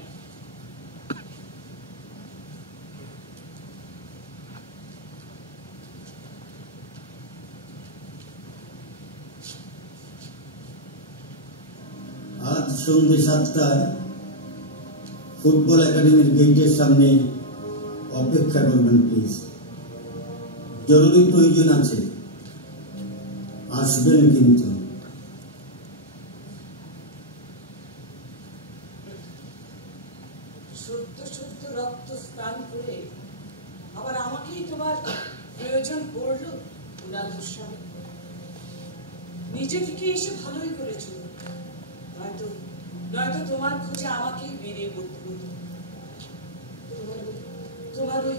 আজ সন্ধ্যে 7টায় ফুটবল একাডেমির গেটের সামনে অপেক্ষা করবেন প্লিজ। জরুরি প্রয়োজন আছে, আসবেন কিন্তু। সদ্য রক্ত স্নান করে আবার আমাকেই তোমার প্রয়োজন পড়লো। দুঃস্বামী নিজে থেকে এসে ভালোই করেছো, নয়তো তোমার খোঁজে আমাকেই বেরিয়ে পড়তে হতো। তোমার ওই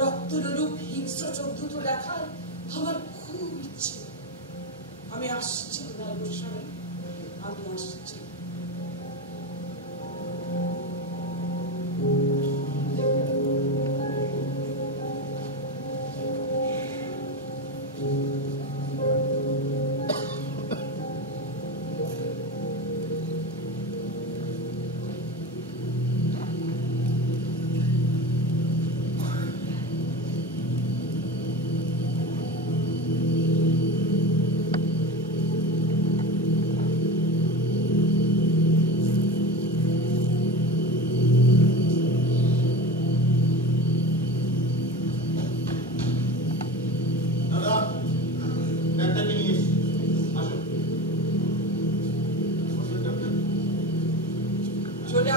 রক্তরূপ হিংস্র চোখ দুটো দেখার আমার খুব ইচ্ছে। আমি আসছি তোমার গোস্বামী, আমি আসছি।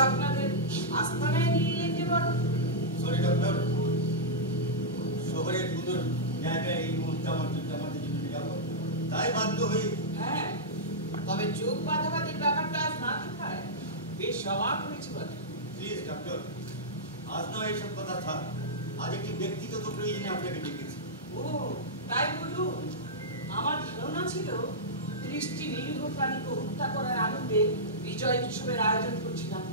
আপনাদের আস্তানায় নিয়ে যেতে পারো। সরি ডক্টর, শহরের সুন্দর জায়গায় এই মুহূর্তে আমাদের জন্য যাবো, তাই বাধ্য হয়ে। হ্যাঁ, তবে চোখ বাঁধাবাধির ব্যাপারটা আজ না থাকায় বেশ অবাক হয়েছে বলে। প্লিজ ডক্টর, আজ নয় এইসব কথা থাক, আজ একটি ব্যক্তিগত প্রয়োজনে আপনাকে ডেকেছি। ও তাই বলুন। আমার ধারণা ছিল দৃষ্টি নিরীহ প্রাণীকে হত্যা করার আনন্দে বিজয় উৎসবের আয়োজন করছিলাম।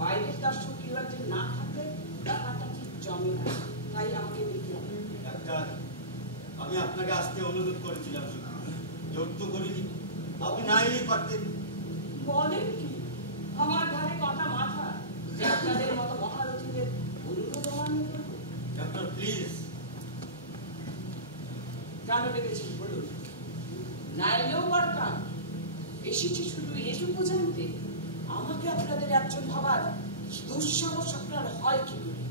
বাইরের দর্শক যে না থাকলে ব্যাপারটা ঠিক জমে না, তাই আমাকে দেখতে হবে। ডাক্তার, আমি আপনাকে আসতে অনুরোধ করেছিলাম, জোর তো করিনি, আপনি না এলেই পারতেন। বলেন কি, আমার ধারে কথা মাথা যে আপনাদের মতো মহারথীদের অনুরোধ অমান্য করবো? Doctor please. কেন ডেকেছেন বলুন? না এলেও পারতাম, এসেছি শুধু এটুকু জানতে আমাকে আপনাদের একজন ভাবার দুঃসাহস আপনার হয় কি করে?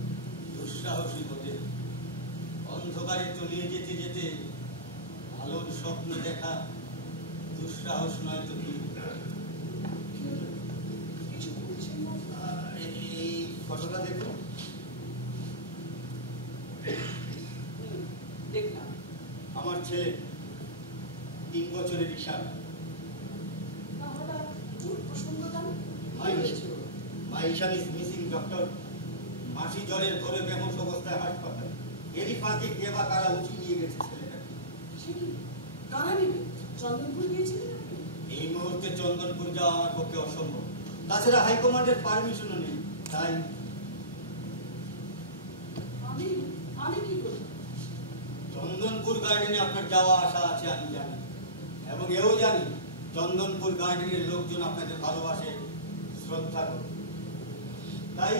দুঃসাহসী হতে অন্ধকারে তলিয়ে যেতে যেতে আলোর স্বপ্ন দেখা দুঃসাহস নয় তো কি? কিছু বলছেন না? এই ফটোটা দেখুন। দেখলাম। আমার ছেলে 3 বছরের ঈশা, ওর প্রসঙ্গটা মাই ঈশান ইজ মিসিং ডক্টর। মাসি জ্বরের ধরে বেমস অবস্থায় হাসপাতাল। এরই ফাঁকে কে বা কারা উঁচু নিয়ে গেছে ছেলেটাকে। সে কি কারা নেবে? চন্দনপুর গিয়েছিলেন? এই মুহূর্তে চন্দনপুর যাওয়া আমার পক্ষে অসম্ভব। তাছাড়া হাইকমান্ডের পারমিশনও নেই। তাই আমি কি করব? চন্দনপুর গার্ডেনে আপনার যাওয়া আসা আছে আমি জানি, এবং এও জানি চন্দনপুর গার্ডেনের লোকজন আপনাদের ভালোবাসে, শ্রদ্ধা করে। তাই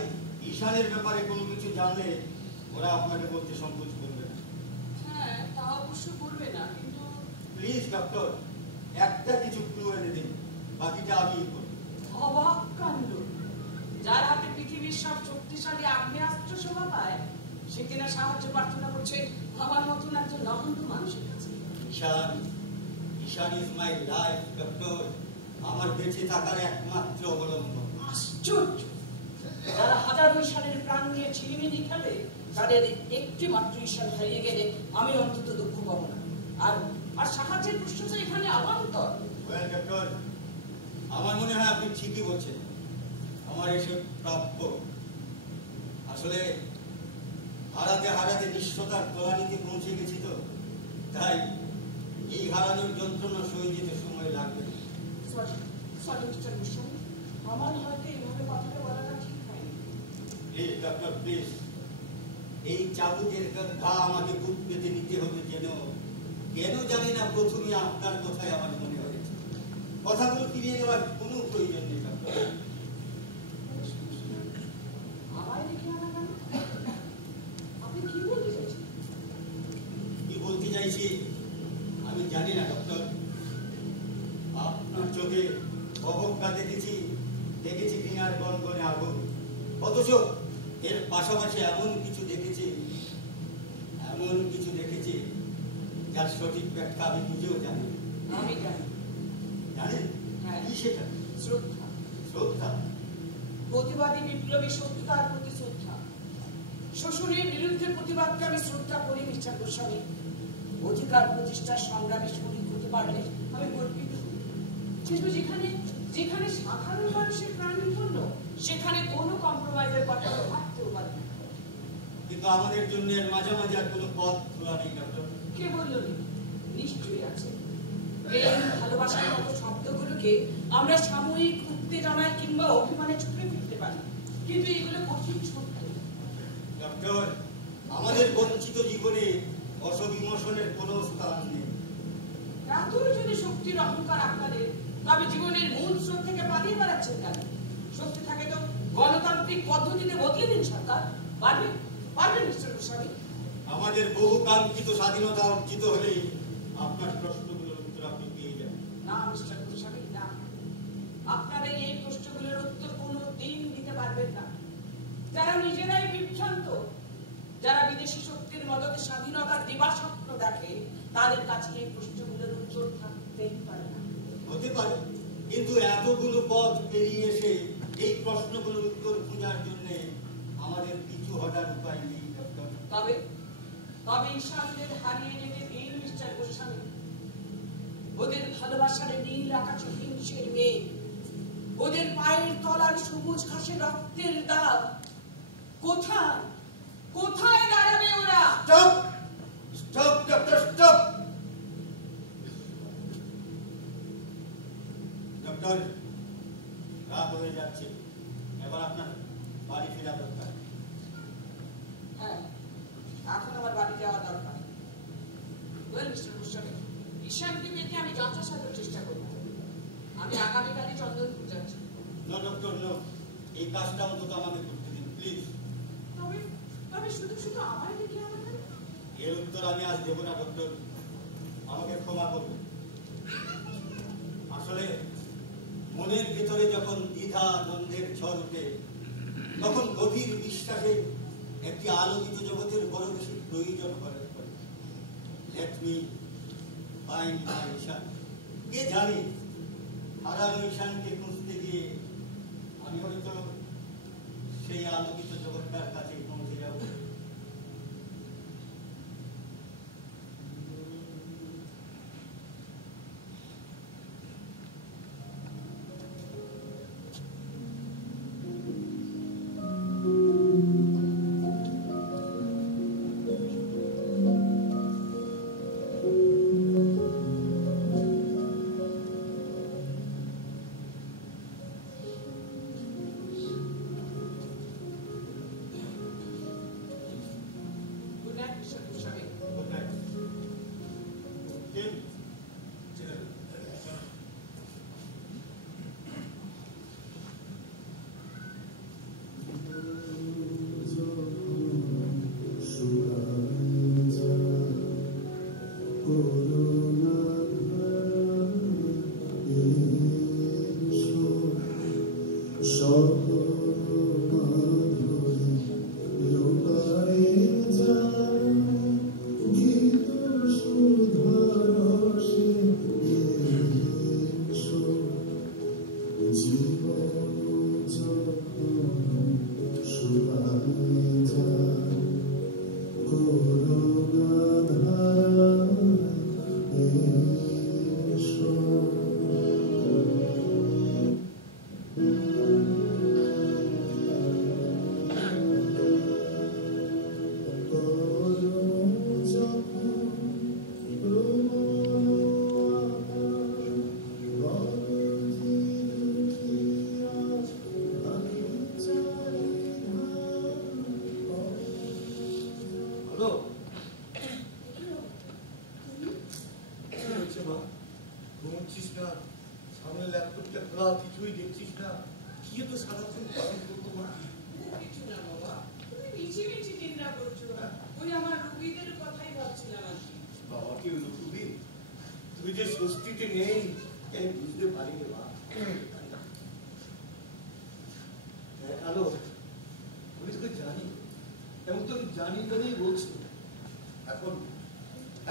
ঈশানের ব্যাপারে কোনো কিছু জানলে ওরা আপনাকে বলতে সংকোচ করবে না। হ্যাঁ, তা অবশ্য করবে না, কিন্তু প্লিজ ডক্টর, একটা কিছু ক্লু এনে দিন, বাকিটা আমি করব। অবাক কাণ্ড! যার হাতে পৃথিবীর সব শক্তিশালী আগ্নেয়াস্ত্র শোভা পায়, সে কিনা সাহায্য প্রার্থনা করছে আমার মতন একজন নগণ্য মানুষের কাছে। ঈশান ইজ মাই লাইফ ডক্টর, আমার বেঁচে থাকার একমাত্র অবলম্বন। আশ্চর্য! যারা হাজারো ঈশানের প্রাণ নিয়ে ছিনিমিনি খেলে, তাদের একটি মাত্র ঈশান হারিয়ে গেলে আমি অন্তত দুঃখ পাবো না। আর সাহায্যের প্রশ্নটা এখানে অবান্তর। ওয়েল ডক্টর, আমার মনে হয় আপনি ঠিকই বলছেন। আমার এসব প্রাপ্য। আসলে হারাতে হারাতে নিঃস্বতার তলানিতে পৌঁছে গেছি তো, তাই এই হারানোর যন্ত্রণা সয়ে যেতে সময় লাগবে। সরি মিস্টার গোস্বামী, আমার হয়তো এইভাবে কথাটা বলাটা ঠিক হয়নি। প্লিজ ডক্টর, প্লিজ, এই চাবুকের ঘা আমাকে বুক পেতে নিতে হবে। কেন জানি না প্রথমে আপনার কথাই আমার মনে হয়েছে। কথাগুলো ফিরিয়ে দেওয়ার কোনো প্রয়োজন নেই ডক্টর। আমায় দেখে আনা কেন? আপনি কি বলতে চাইছেন? কি বলতে চাইছি আমি জানি না ডক্টর। আপনার চোখে অবজ্ঞা দেখেছি ঘৃণার গনগনে আগুন, অথচ এর পাশাপাশি এমন কিছু দেখেছি যার সঠিক ব্যাখ্যা আমি নিজেও জানি। আমি জানি। জানেন? হ্যাঁ। কি সেটা? শ্রদ্ধা। শ্রদ্ধা? প্রতিবাদী বিপ্লবী সত্যতার প্রতি শ্রদ্ধা। শোষণের বিরুদ্ধে প্রতিবাদকে আমি শ্রদ্ধা করি মিস্টার গোস্বামী। অধিকার প্রতিষ্ঠার সংগ্রামে শরীর হতে পারলে আমি গর্বিত। যেখানে সাধারণ মানুষের প্রাণ বিপন্ন, সেখানে কোনো কম্প্রোমাইজের কথা ভাবতেও পারি না। কিন্তু আমাদের জন্য এর মাঝামাঝি আর কোনো পথ খোলা নেই ডক্টর। কে বলল? নিশ্চয়ই আছে। প্রেম, ভালোবাসার মতো শব্দগুলোকে আমরা সাময়িক উত্তেজনায় কিংবা অভিমানে ছুঁড়ে ফেলতে পারি, কিন্তু এগুলো কঠিন সত্য। ডক্টর, আমাদের বঞ্চিত জীবনে অসবিমোশনের কোনো স্থান নেই। এতই যদি শক্তির অহংকার আপনাদের, তবে জীবনের মূল স্রোত থেকে পালিয়ে বেড়াচ্ছেন কেন? শক্তি থাকে তো গণতান্ত্রিক পদ্ধতিতে বদলে দিন সরকার। পারবেন মিস্টার গোস্বামী? আমাদের বহু কাঙ্ক্ষিত স্বাধীনতা অর্জিত হলেই আপনার প্রশ্নগুলোর উত্তর আপনি পেয়ে যাবেন। না মিস্টার গোস্বামী, না। আপনারা এই প্রশ্নগুলোর উত্তর কোনো দিন দিতে পারবেন না। যারা নিজেরাই বিভ্রান্ত, যারা বিদেশি শক্তির মদতে স্বাধীনতার দিবাস্বপ্ন দেখে, তাদের কাছে এই প্রশ্নগুলোর উত্তর থাকতেই পারে না। হতে পারে, কিন্তু এতগুলো পথ পেরিয়ে এসে এই প্রশ্নগুলোর উত্তর খোঁজার জন্য আমাদের পিছু হটার উপায় নেই ডক্টর। তবে ঈশানদের হারিয়ে যেতে দিন মিস্টার গোস্বামী। ওদের ভালোবাসার নীল আকাশে হিংসের মেঘ, ওদের পায়ের তলার সবুজ ঘাসে রক্তের দাগ, কোথায় দাঁড়াবে ওরা? Stop stop doctor, stop. Doctor, রাত হয়ে যাচ্ছে, এবার আপনার বাড়ি ফেরা দরকার। হ্যাঁ, এখন আমার বাড়ি যাওয়া দরকার। ওয়েল মিস্টার গোস্বামী, ঈশানকে পেতে আমি যথাসাধ্য চেষ্টা করব। আমি আগামীকালই চন্দনপুর যাচ্ছি। নো ডক্টর, নো, এই কাজটা অন্তত আমাকে করতে দিন প্লিজ। তবে শুধু আমায় দেখে আমাদের এর উত্তর আমি আজ দেব না ডক্টর, আমাকে ক্ষমা করবেন। আসলে মনের ভেতরে যখন দ্বিধা দ্বন্দ্বের ঝড় ওঠে, তখন গভীর বিশ্বাসে একটি আলোকিত জগতের বড় বেশি প্রয়োজন করে। লেট মি ফাইন্ড মাই ঈশান। কে জানে, হারানো ঈশানকে খুঁজতে গিয়ে আমি হয়তো সেই আলোকিত জগৎটার কাছে পৌঁছে যাব। সামনে ল্যাপটপটা খোলা, কিছুই দেখছিস না? কি তো সারাক্ষণ পালন করতো মা? কিছু না বাবা, তুমি মিছি মিছি চিন্তা করছো। ওই আমার রুগীদের কথাই ভাবছিলাম আর কি। বাবা কি হলো তুমি? তুমি যে স্বস্তিতে নেই আমি বুঝতে পারিনি মা। হ্যালো, আমি তোকে জানি, এবং তোকে জানি বলেই বলছি,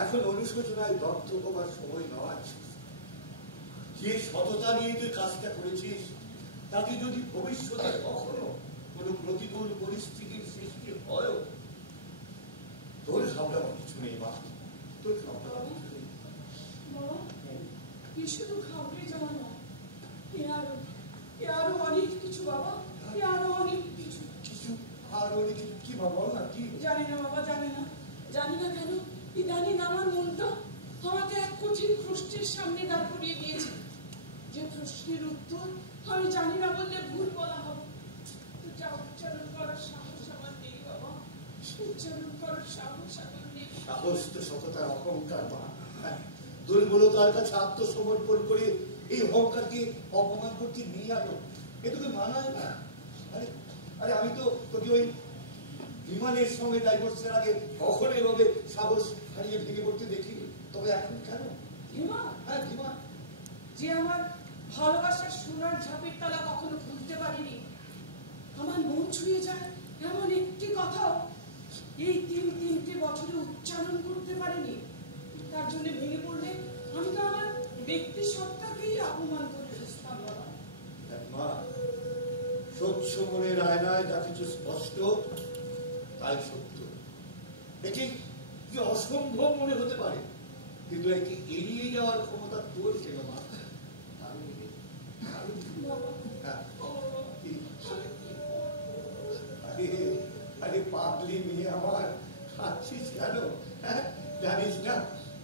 এখন অনুশোচনায় দগ্ধ হবার সময় নয়। যে সততা নিয়ে তুই কাজটা করেছিস, তাতে যদি ভবিষ্যতে কখনো কোনো প্রতিকূল পরিস্থিতির সৃষ্টি হয়, তোর সামলাবার কিছু নেই মা, তোর সামলাবার কিছু নেই। বাবা, কি শুধু ঘাবড়ে যাওয়া না, আরো অনেক কিছু বাবা, আরো অনেক কিছু। কিছু আর অনেক কিছু কি মা, বল না কি? জানি না বাবা, জানি না কেন ইদানিং আমার মনটা আমাকে এক কঠিন প্রশ্নের সামনে দাঁড় করিয়ে দিয়েছে। যে প্রশ্নের উত্তর আমি জানি না বললে ভুল বলা হবে। তো যা উচ্চারণ করার সাহস আমার নেই বাবা, উচ্চারণ করার সাহস আমার নেই। সাহস তো সততার অহংকার মা। দুর্বলতার কাছে আত্মসমর্পণ করে এই অহংকারকে অপমান করতে নিয়ে আলো, এ তোকে মানায় না। আরে আমি তো তোকে ওই বিমানের সঙ্গে ডাইভোর্সের আগে কখনো এভাবে সাহস হারিয়ে ভেঙে পড়তে দেখিনি, তবে এখন কেন? ধীমা, হ্যাঁ ধীমা, যে আমার ভালোবাসার সোনার ঝাঁপের তালা কখনো ভুলতে পারিনি, আমার মন ছুঁয়ে যায় এমন একটি কথাও এই 3 বছরে উচ্চারণ করতে পারিনি, তার জন্য ভেঙে পড়লে আমি তো আমার ব্যক্তি সত্তাকেই অপমান করে বুঝতাম বাবা। মা, স্বচ্ছ মনের আয়নায় যা কিছু স্পষ্ট তাই সত্য। এটি কি অসম্ভব মনে হতে পারে, কিন্তু একে এড়িয়ে যাওয়ার ক্ষমতা তোর ছিল মা। আরে পাগলি মেয়ে আমার, হাসছিস কেন? জানিস না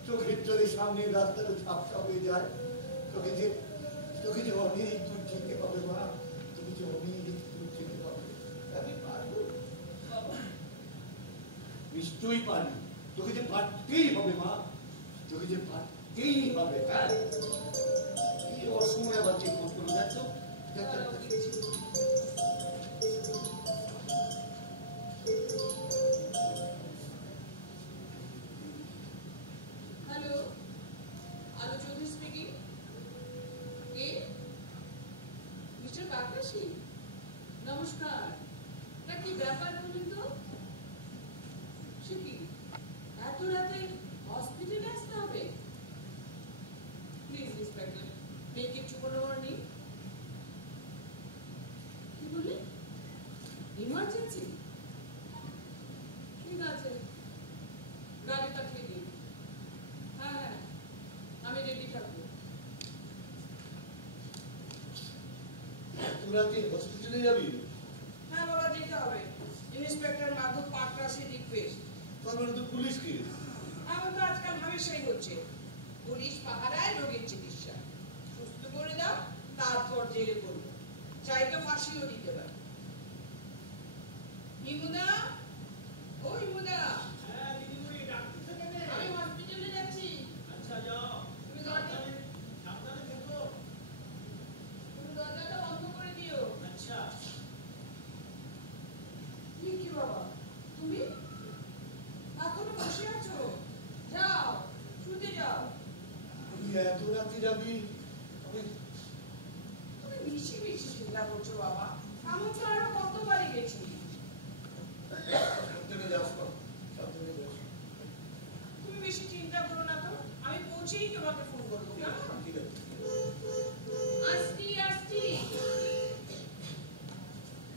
চোখের চোখে সামনে রাস্তাটা ঝাপসা হয়ে যায়। তোকে যে অনেক দূর যেতে হবে মা, তোকে যে অনেক দূর যেতে হবে। আমি পারবো, নিশ্চয়ই পারবি। তোকে যে পারতেই হবে মা, তোকে যে পারতেই হবে। হ্যাঁ, এই অসময় আবার যে ফোন করলো, দেখো হ্যালো, আলো চৌধুরী স্পিকিং। কে? মিস্টার কাকাশি, নমস্কার। তা কি ব্যাপার বলুন তো? সে কি এত রাতে হসপিটালে আসতে হবে? Please inspector, make it to warning. কি বললেন? ইমার্জেন্সি? ঠিক আছে, গাড়ি পাঠিয়ে দিন। হ্যাঁ, আমি রেডি থাকবো। তোরা কি হসপিটালে যাবি? হ্যাঁ বাবা, যেতে হবে। Inspector Madhab Pakrashi request. তার মানে তো পুলিশ কি? এখন তো আজকাল হামেশাই হচ্ছে, পুলিশ পাহারায় রোগীর চিকিৎসা। সুস্থ করে দাও, তারপর জেলে করবো, চাইতে ফাঁসিও দিতে পারে। ইমুদা, ও ইমুদা, হ্যাঁ দিদিমণি, ডাক্তার সেখানে। আমি হসপিটালে যাচ্ছি। আচ্ছা যাও, তুমি দরজাটা সাবধানে থেকো। বন্ধ করে দিও। আচ্ছা। কি বাবা, তুমি এখনো বসে আছো? যাও, শুতে যাও। তুই এত রাতে যাবি? তুমি বেশি বেশি চিন্তা করছো বাবা, আমি তো আরো কতবারই গেছি। সাবধানে যাস না, সাবধানে যাস। তুমি বেশি চিন্তা করো না তো, আমি পৌঁছেই তোমাকে ফোন করবো। কেমন? ঠিক আছে। আসছি আসছি।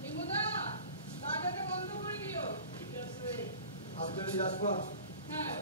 বিমুদা, দরজাটা বন্ধ করে দিও। ঠিক আছে। সাবধানে যাস না। হ্যাঁ।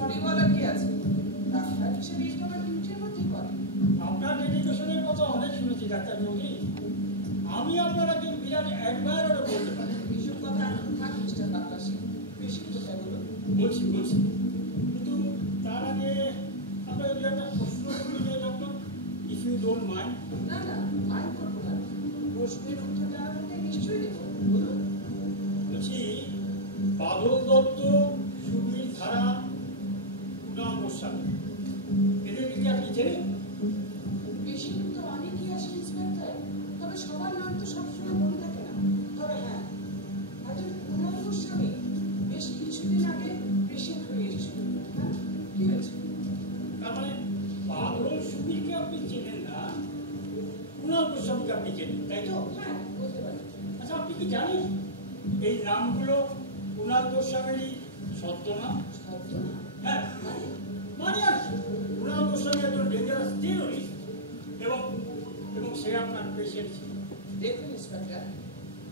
সরি বলার কি আছে? ডাক্তার হিসেবে এটা আমার ডিউটির মধ্যেই পড়ে। আপনার ডেডিকেশনের কথা অনেক শুনেছি ডাক্তারবাবুজি। আমি আপনার একজন বিরাট অ্যাডমায়ারও বলতে পারি। এইসব কথা এখন থাক মিস্টার ডাক্তার সিং, বেশি কোথায় বলো। বলছি কিন্তু তার আগে আপনাকে দু একটা প্রশ্ন করতে চাই doctor, if you don't mind. না না, মাইন্ড করবো না। প্রশ্নের উত্তরটা আমাকে নিশ্চয়ই দেবো, বলুন। বলছি বাদল দত্ত, সুবীর ধারা, কুণাল গোস্বামী, এদেরকে কি আপনি চেনেন? বেশি তো অনেকই আসে ইন্সপেক্টর, তবে সবার নাম তো সবসময় মনে থাকে না। তবে হ্যাঁ, একজন কুণাল গোস্বামী বেশ কিছুদিন আগে পেশেন্ট হয়ে এসেছিল। হ্যাঁ, কি হয়েছে? তার মানে বাদল সুবীরকে আপনি চেনেন না, কুণাল গোস্বামীকে আপনি চেনেন, তাই তো? হ্যাঁ, বলতে পারি। আচ্ছা, আপনি কি জানেন এই নামগুলো কুণাল গোস্বামীরই সত্য নাম? সত্য না? হ্যাঁ, মানে আর কি? কুণাল গোস্বামী একজন ডেঞ্জারাস টেররিস্ট এবং সে আপনার পেশেন্ট ছিল। দেখুন ইন্সপেক্টর,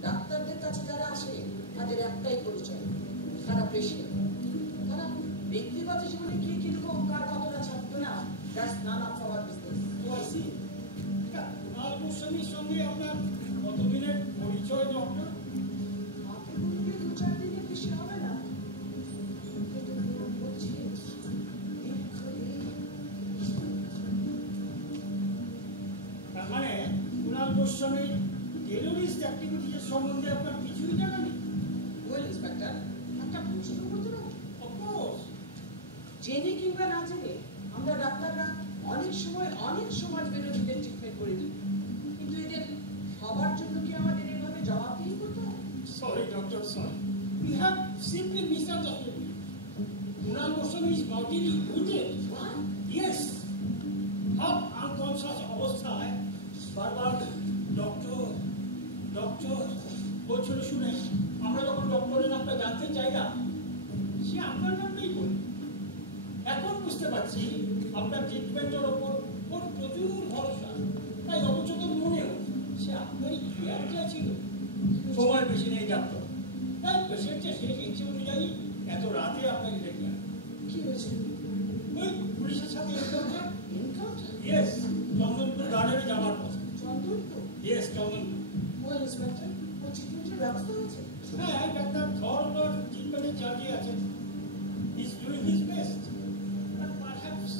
ডাক্তারদের কাছে যারা আসে তাদের একটাই পরিচয়, তারা পেশেন্ট। তারা ব্যক্তিগত জীবনে কি কিরকম কার কতটা ছাড়তো না, that's none of our business. Oh I see. Kunal গোস্বামীর সঙ্গে আপনার কতদিনের পরিচয় ডক্টর? হাতে গুনলে 2-4 দিনের বেশি হবে না। কিন্তু বলছি, তার মানে কুণাল গোস্বামীর টেররিস্ট অ্যাক্টিভিটির সম্বন্ধে আপনার কিছুই জানা নেই? ওয়েল ইন্সপেক্টর, একটা প্রশ্ন করতে পারি? অফকোর্স। জেনে কিংবা না জেনে আমরা ডাক্তাররা অনেক সময় অনেক সমাজ বিরোধীদের ট্রিটমেন্ট করে দিই, কিন্তু এদের সবার জন্য কি আমাদের এভাবে জবাবদিহি করতে হবে? Sorry, doctor, sorry. We have simply misunderstood you. Kunal Goswami is not in India. What? Yes. How unconscious অবস্থায় বারবার ডক্টর বলছিল শুনে আমরা যখন ডক্টরের নামটা জানতে চাইলাম, সে আপনার নামটাই বলি। এখন বুঝতে পারছি আপনার ট্রিটমেন্টের ওপর ওর প্রচুর ভরসা, তাই অথচ তোর মনেও সে আপনারই কেয়ার চাইছিল। সময় বেশি নেই ডাক্তার, তাই পেশেন্টের শেষ ইচ্ছে অনুযায়ী এত রাতে আপনাকে দেখলেন। কি হয়েছে? ওই পুলিশের সাথে এনকাউন্টার। এনকাউন্টার? ইয়েস, চন্দনপুর গার্ডেনে যাওয়ার কথা। Chandanpur? Yes, Chandanpur. Well inspector, ও ট্রিটমেন্টের ব্যবস্থা হয়েছে? হ্যাঁ, ডাক্তার থর ট্রিটমেন্টের চার্জে আছে। He's doing his best. But perhaps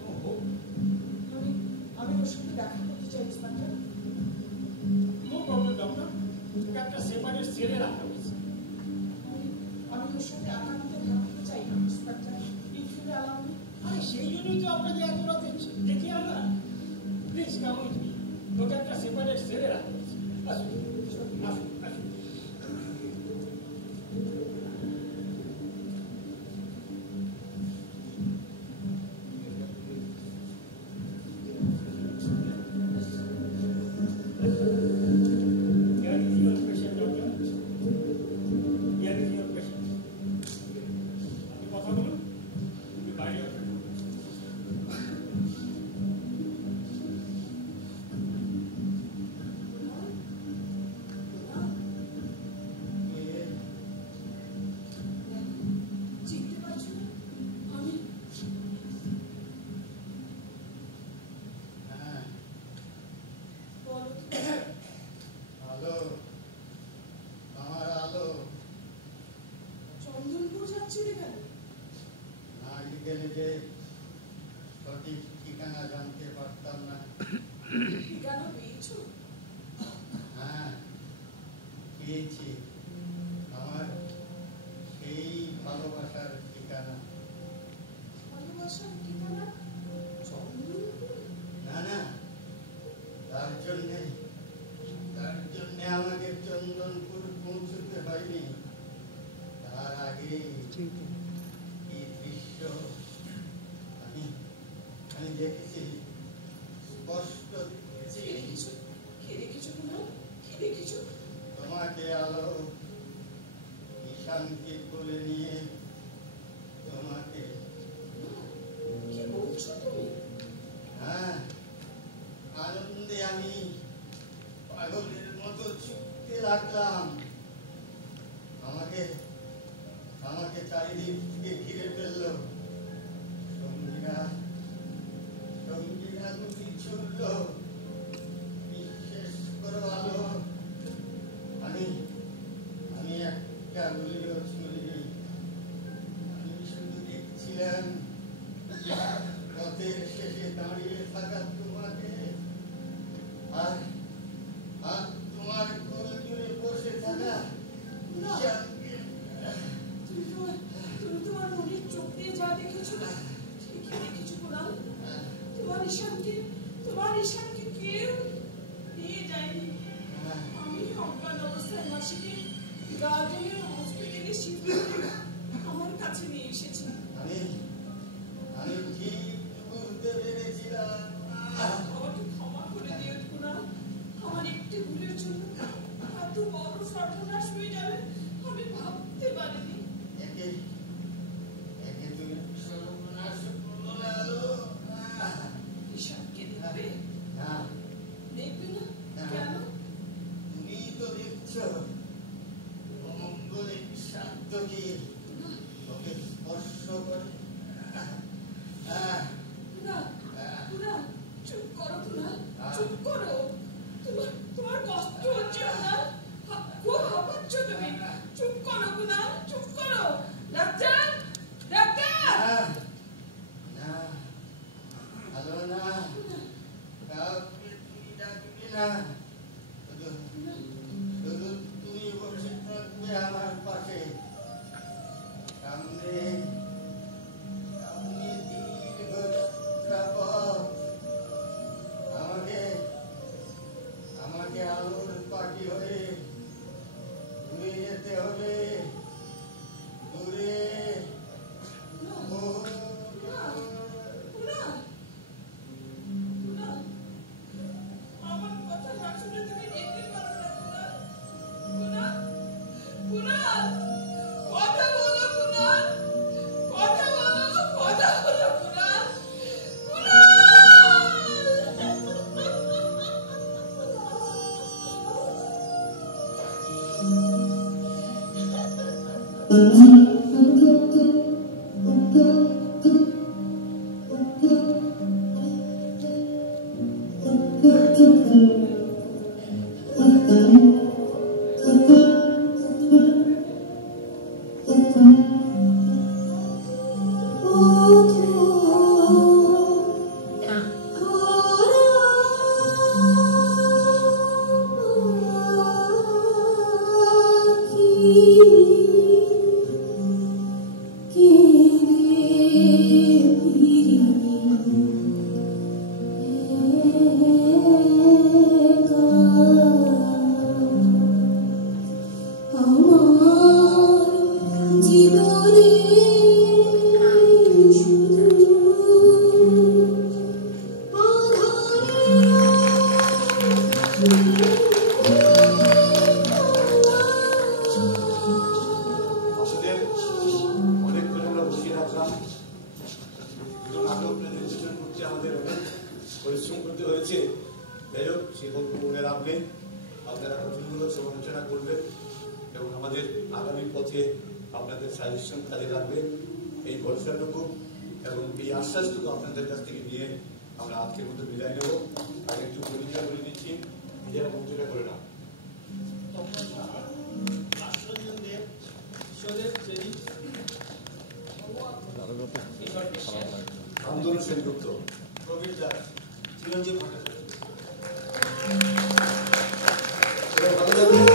no hope. আমি ওর সাথে দেখা করতে চাই ইন্সপেক্টর। No problem, doctor. ওকে একটা সেপারেট সেলে রাখা হয়েছে। আমি ওর সাথে একান্তে দেখা করতে চাই inspector, if you allow me. আরে সেই জন্যই তো আপনাকে এত রাতে দেখি আমরা। Please come with me. Okay একটা সেপারেট সেলে রাখা হয়েছে। আসুন আসুন আসুন। Here is your patient, doctor. Here is your patient. আপনি কথা বলুন, তুমি বাইরে আসুন। চিনতে পারছো না? আমি হ্যাঁ, বলো তো। আলো, আমার আলো। চন্দনপুর যাচ্ছিলে কেন? না গেলে যে সঠিক ঠিকানা জানতে পারতাম না। ঠিকানা পেয়েছো? হ্যাঁ, পেয়েছি। আমার সেই ভালোবাসার ঠিকানা। ভালোবাসার ঠিকানা চন্দনপুর? না না, তার জন্যে আমাকে চন্দনপুর পৌঁছতে হয়নি। তার আগে এই দৃশ্য আমি দেখেছি, স্পষ্ট দেখেছি। কে দেখেছো? কে দেখেছো তোমার? কে দেখেছো? তোমাকে আলো, চেয়েছিলাম পথের শেষে দাঁড়িয়ে থাকা তোমাকে, আর আর তোমার কোল জুড়ে বসে থাকা ঈশানকে। তুমি তোমার মনের চোখ দিয়ে যা দেখেছো না, ঠিকই দেখেছো কুনাল। তোমার ঈশানকে কেউ নিয়ে যায়নি। আমি অজ্ঞান অবস্থায় মাসিকে গার্ডেনের হসপিটালে শিফট করে আমার কাছে নিয়ে এসেছি। আমি ঠিক বুঝতে পেরেছিলাম। আমাকে ক্ষমা করে দিও কুনাল। আমার একটি ভুলের জন্য এত বড় সর্বনাশ হয়ে যাবে আমি ভাবতে পারিনি। একে তুমি সর্বনাশ করলো না। ঈশানকে দেখবে? না, দেখবে না? কেন? তুমি তো দেখছো অমঙ্গলের শান্তকে ওকে স্পর্শ করে। কুনাল, চুপ করো কুনাল, চুপ করো। তোমার কষ্ট হচ্ছে কুনাল, খুব হাঁপাচ্ছ তুমি। চুপ করো কুনাল, চুপ করো। Doctor, doctor. না, ভালো না, কাউকে তুমি ডাকবে না, শুধু তুমি বসে থাকবে আমার পাশে। সামনে দীর্ঘ পথ, আমাকে আলোর পাখি হয়ে ঘুরে যেতে হবে দূরে। আমার কথা না শুনে তুমি যেতে পারো না কুনাল। কুনাল, কথা বলো কুনাল, কথা বলো কুনাল। পরিশ্রম করতে হয়েছে। যাই হোক, সে গল্প মনে রাখবেন, আপনারা কথাগুলো সমালোচনা করবেন এবং আমাদের আগামী পথে আপনাদের সাজেশন কাজে রাখবেন। এই ভরসাটুকু এবং এই আশ্বাসটুকু আপনাদের কাছ থেকে নিয়ে আমরা আজকের মতো বিদায় নেব। আগে একটু পরিচয় করে দিচ্ছি, নিজেরা পরিচয় করে না। আন্দোলন সেনগুপ্ত, প্রবীর দাস, চিরঞ্জীব ভট্টাচার্য। ভালো থাকবেন।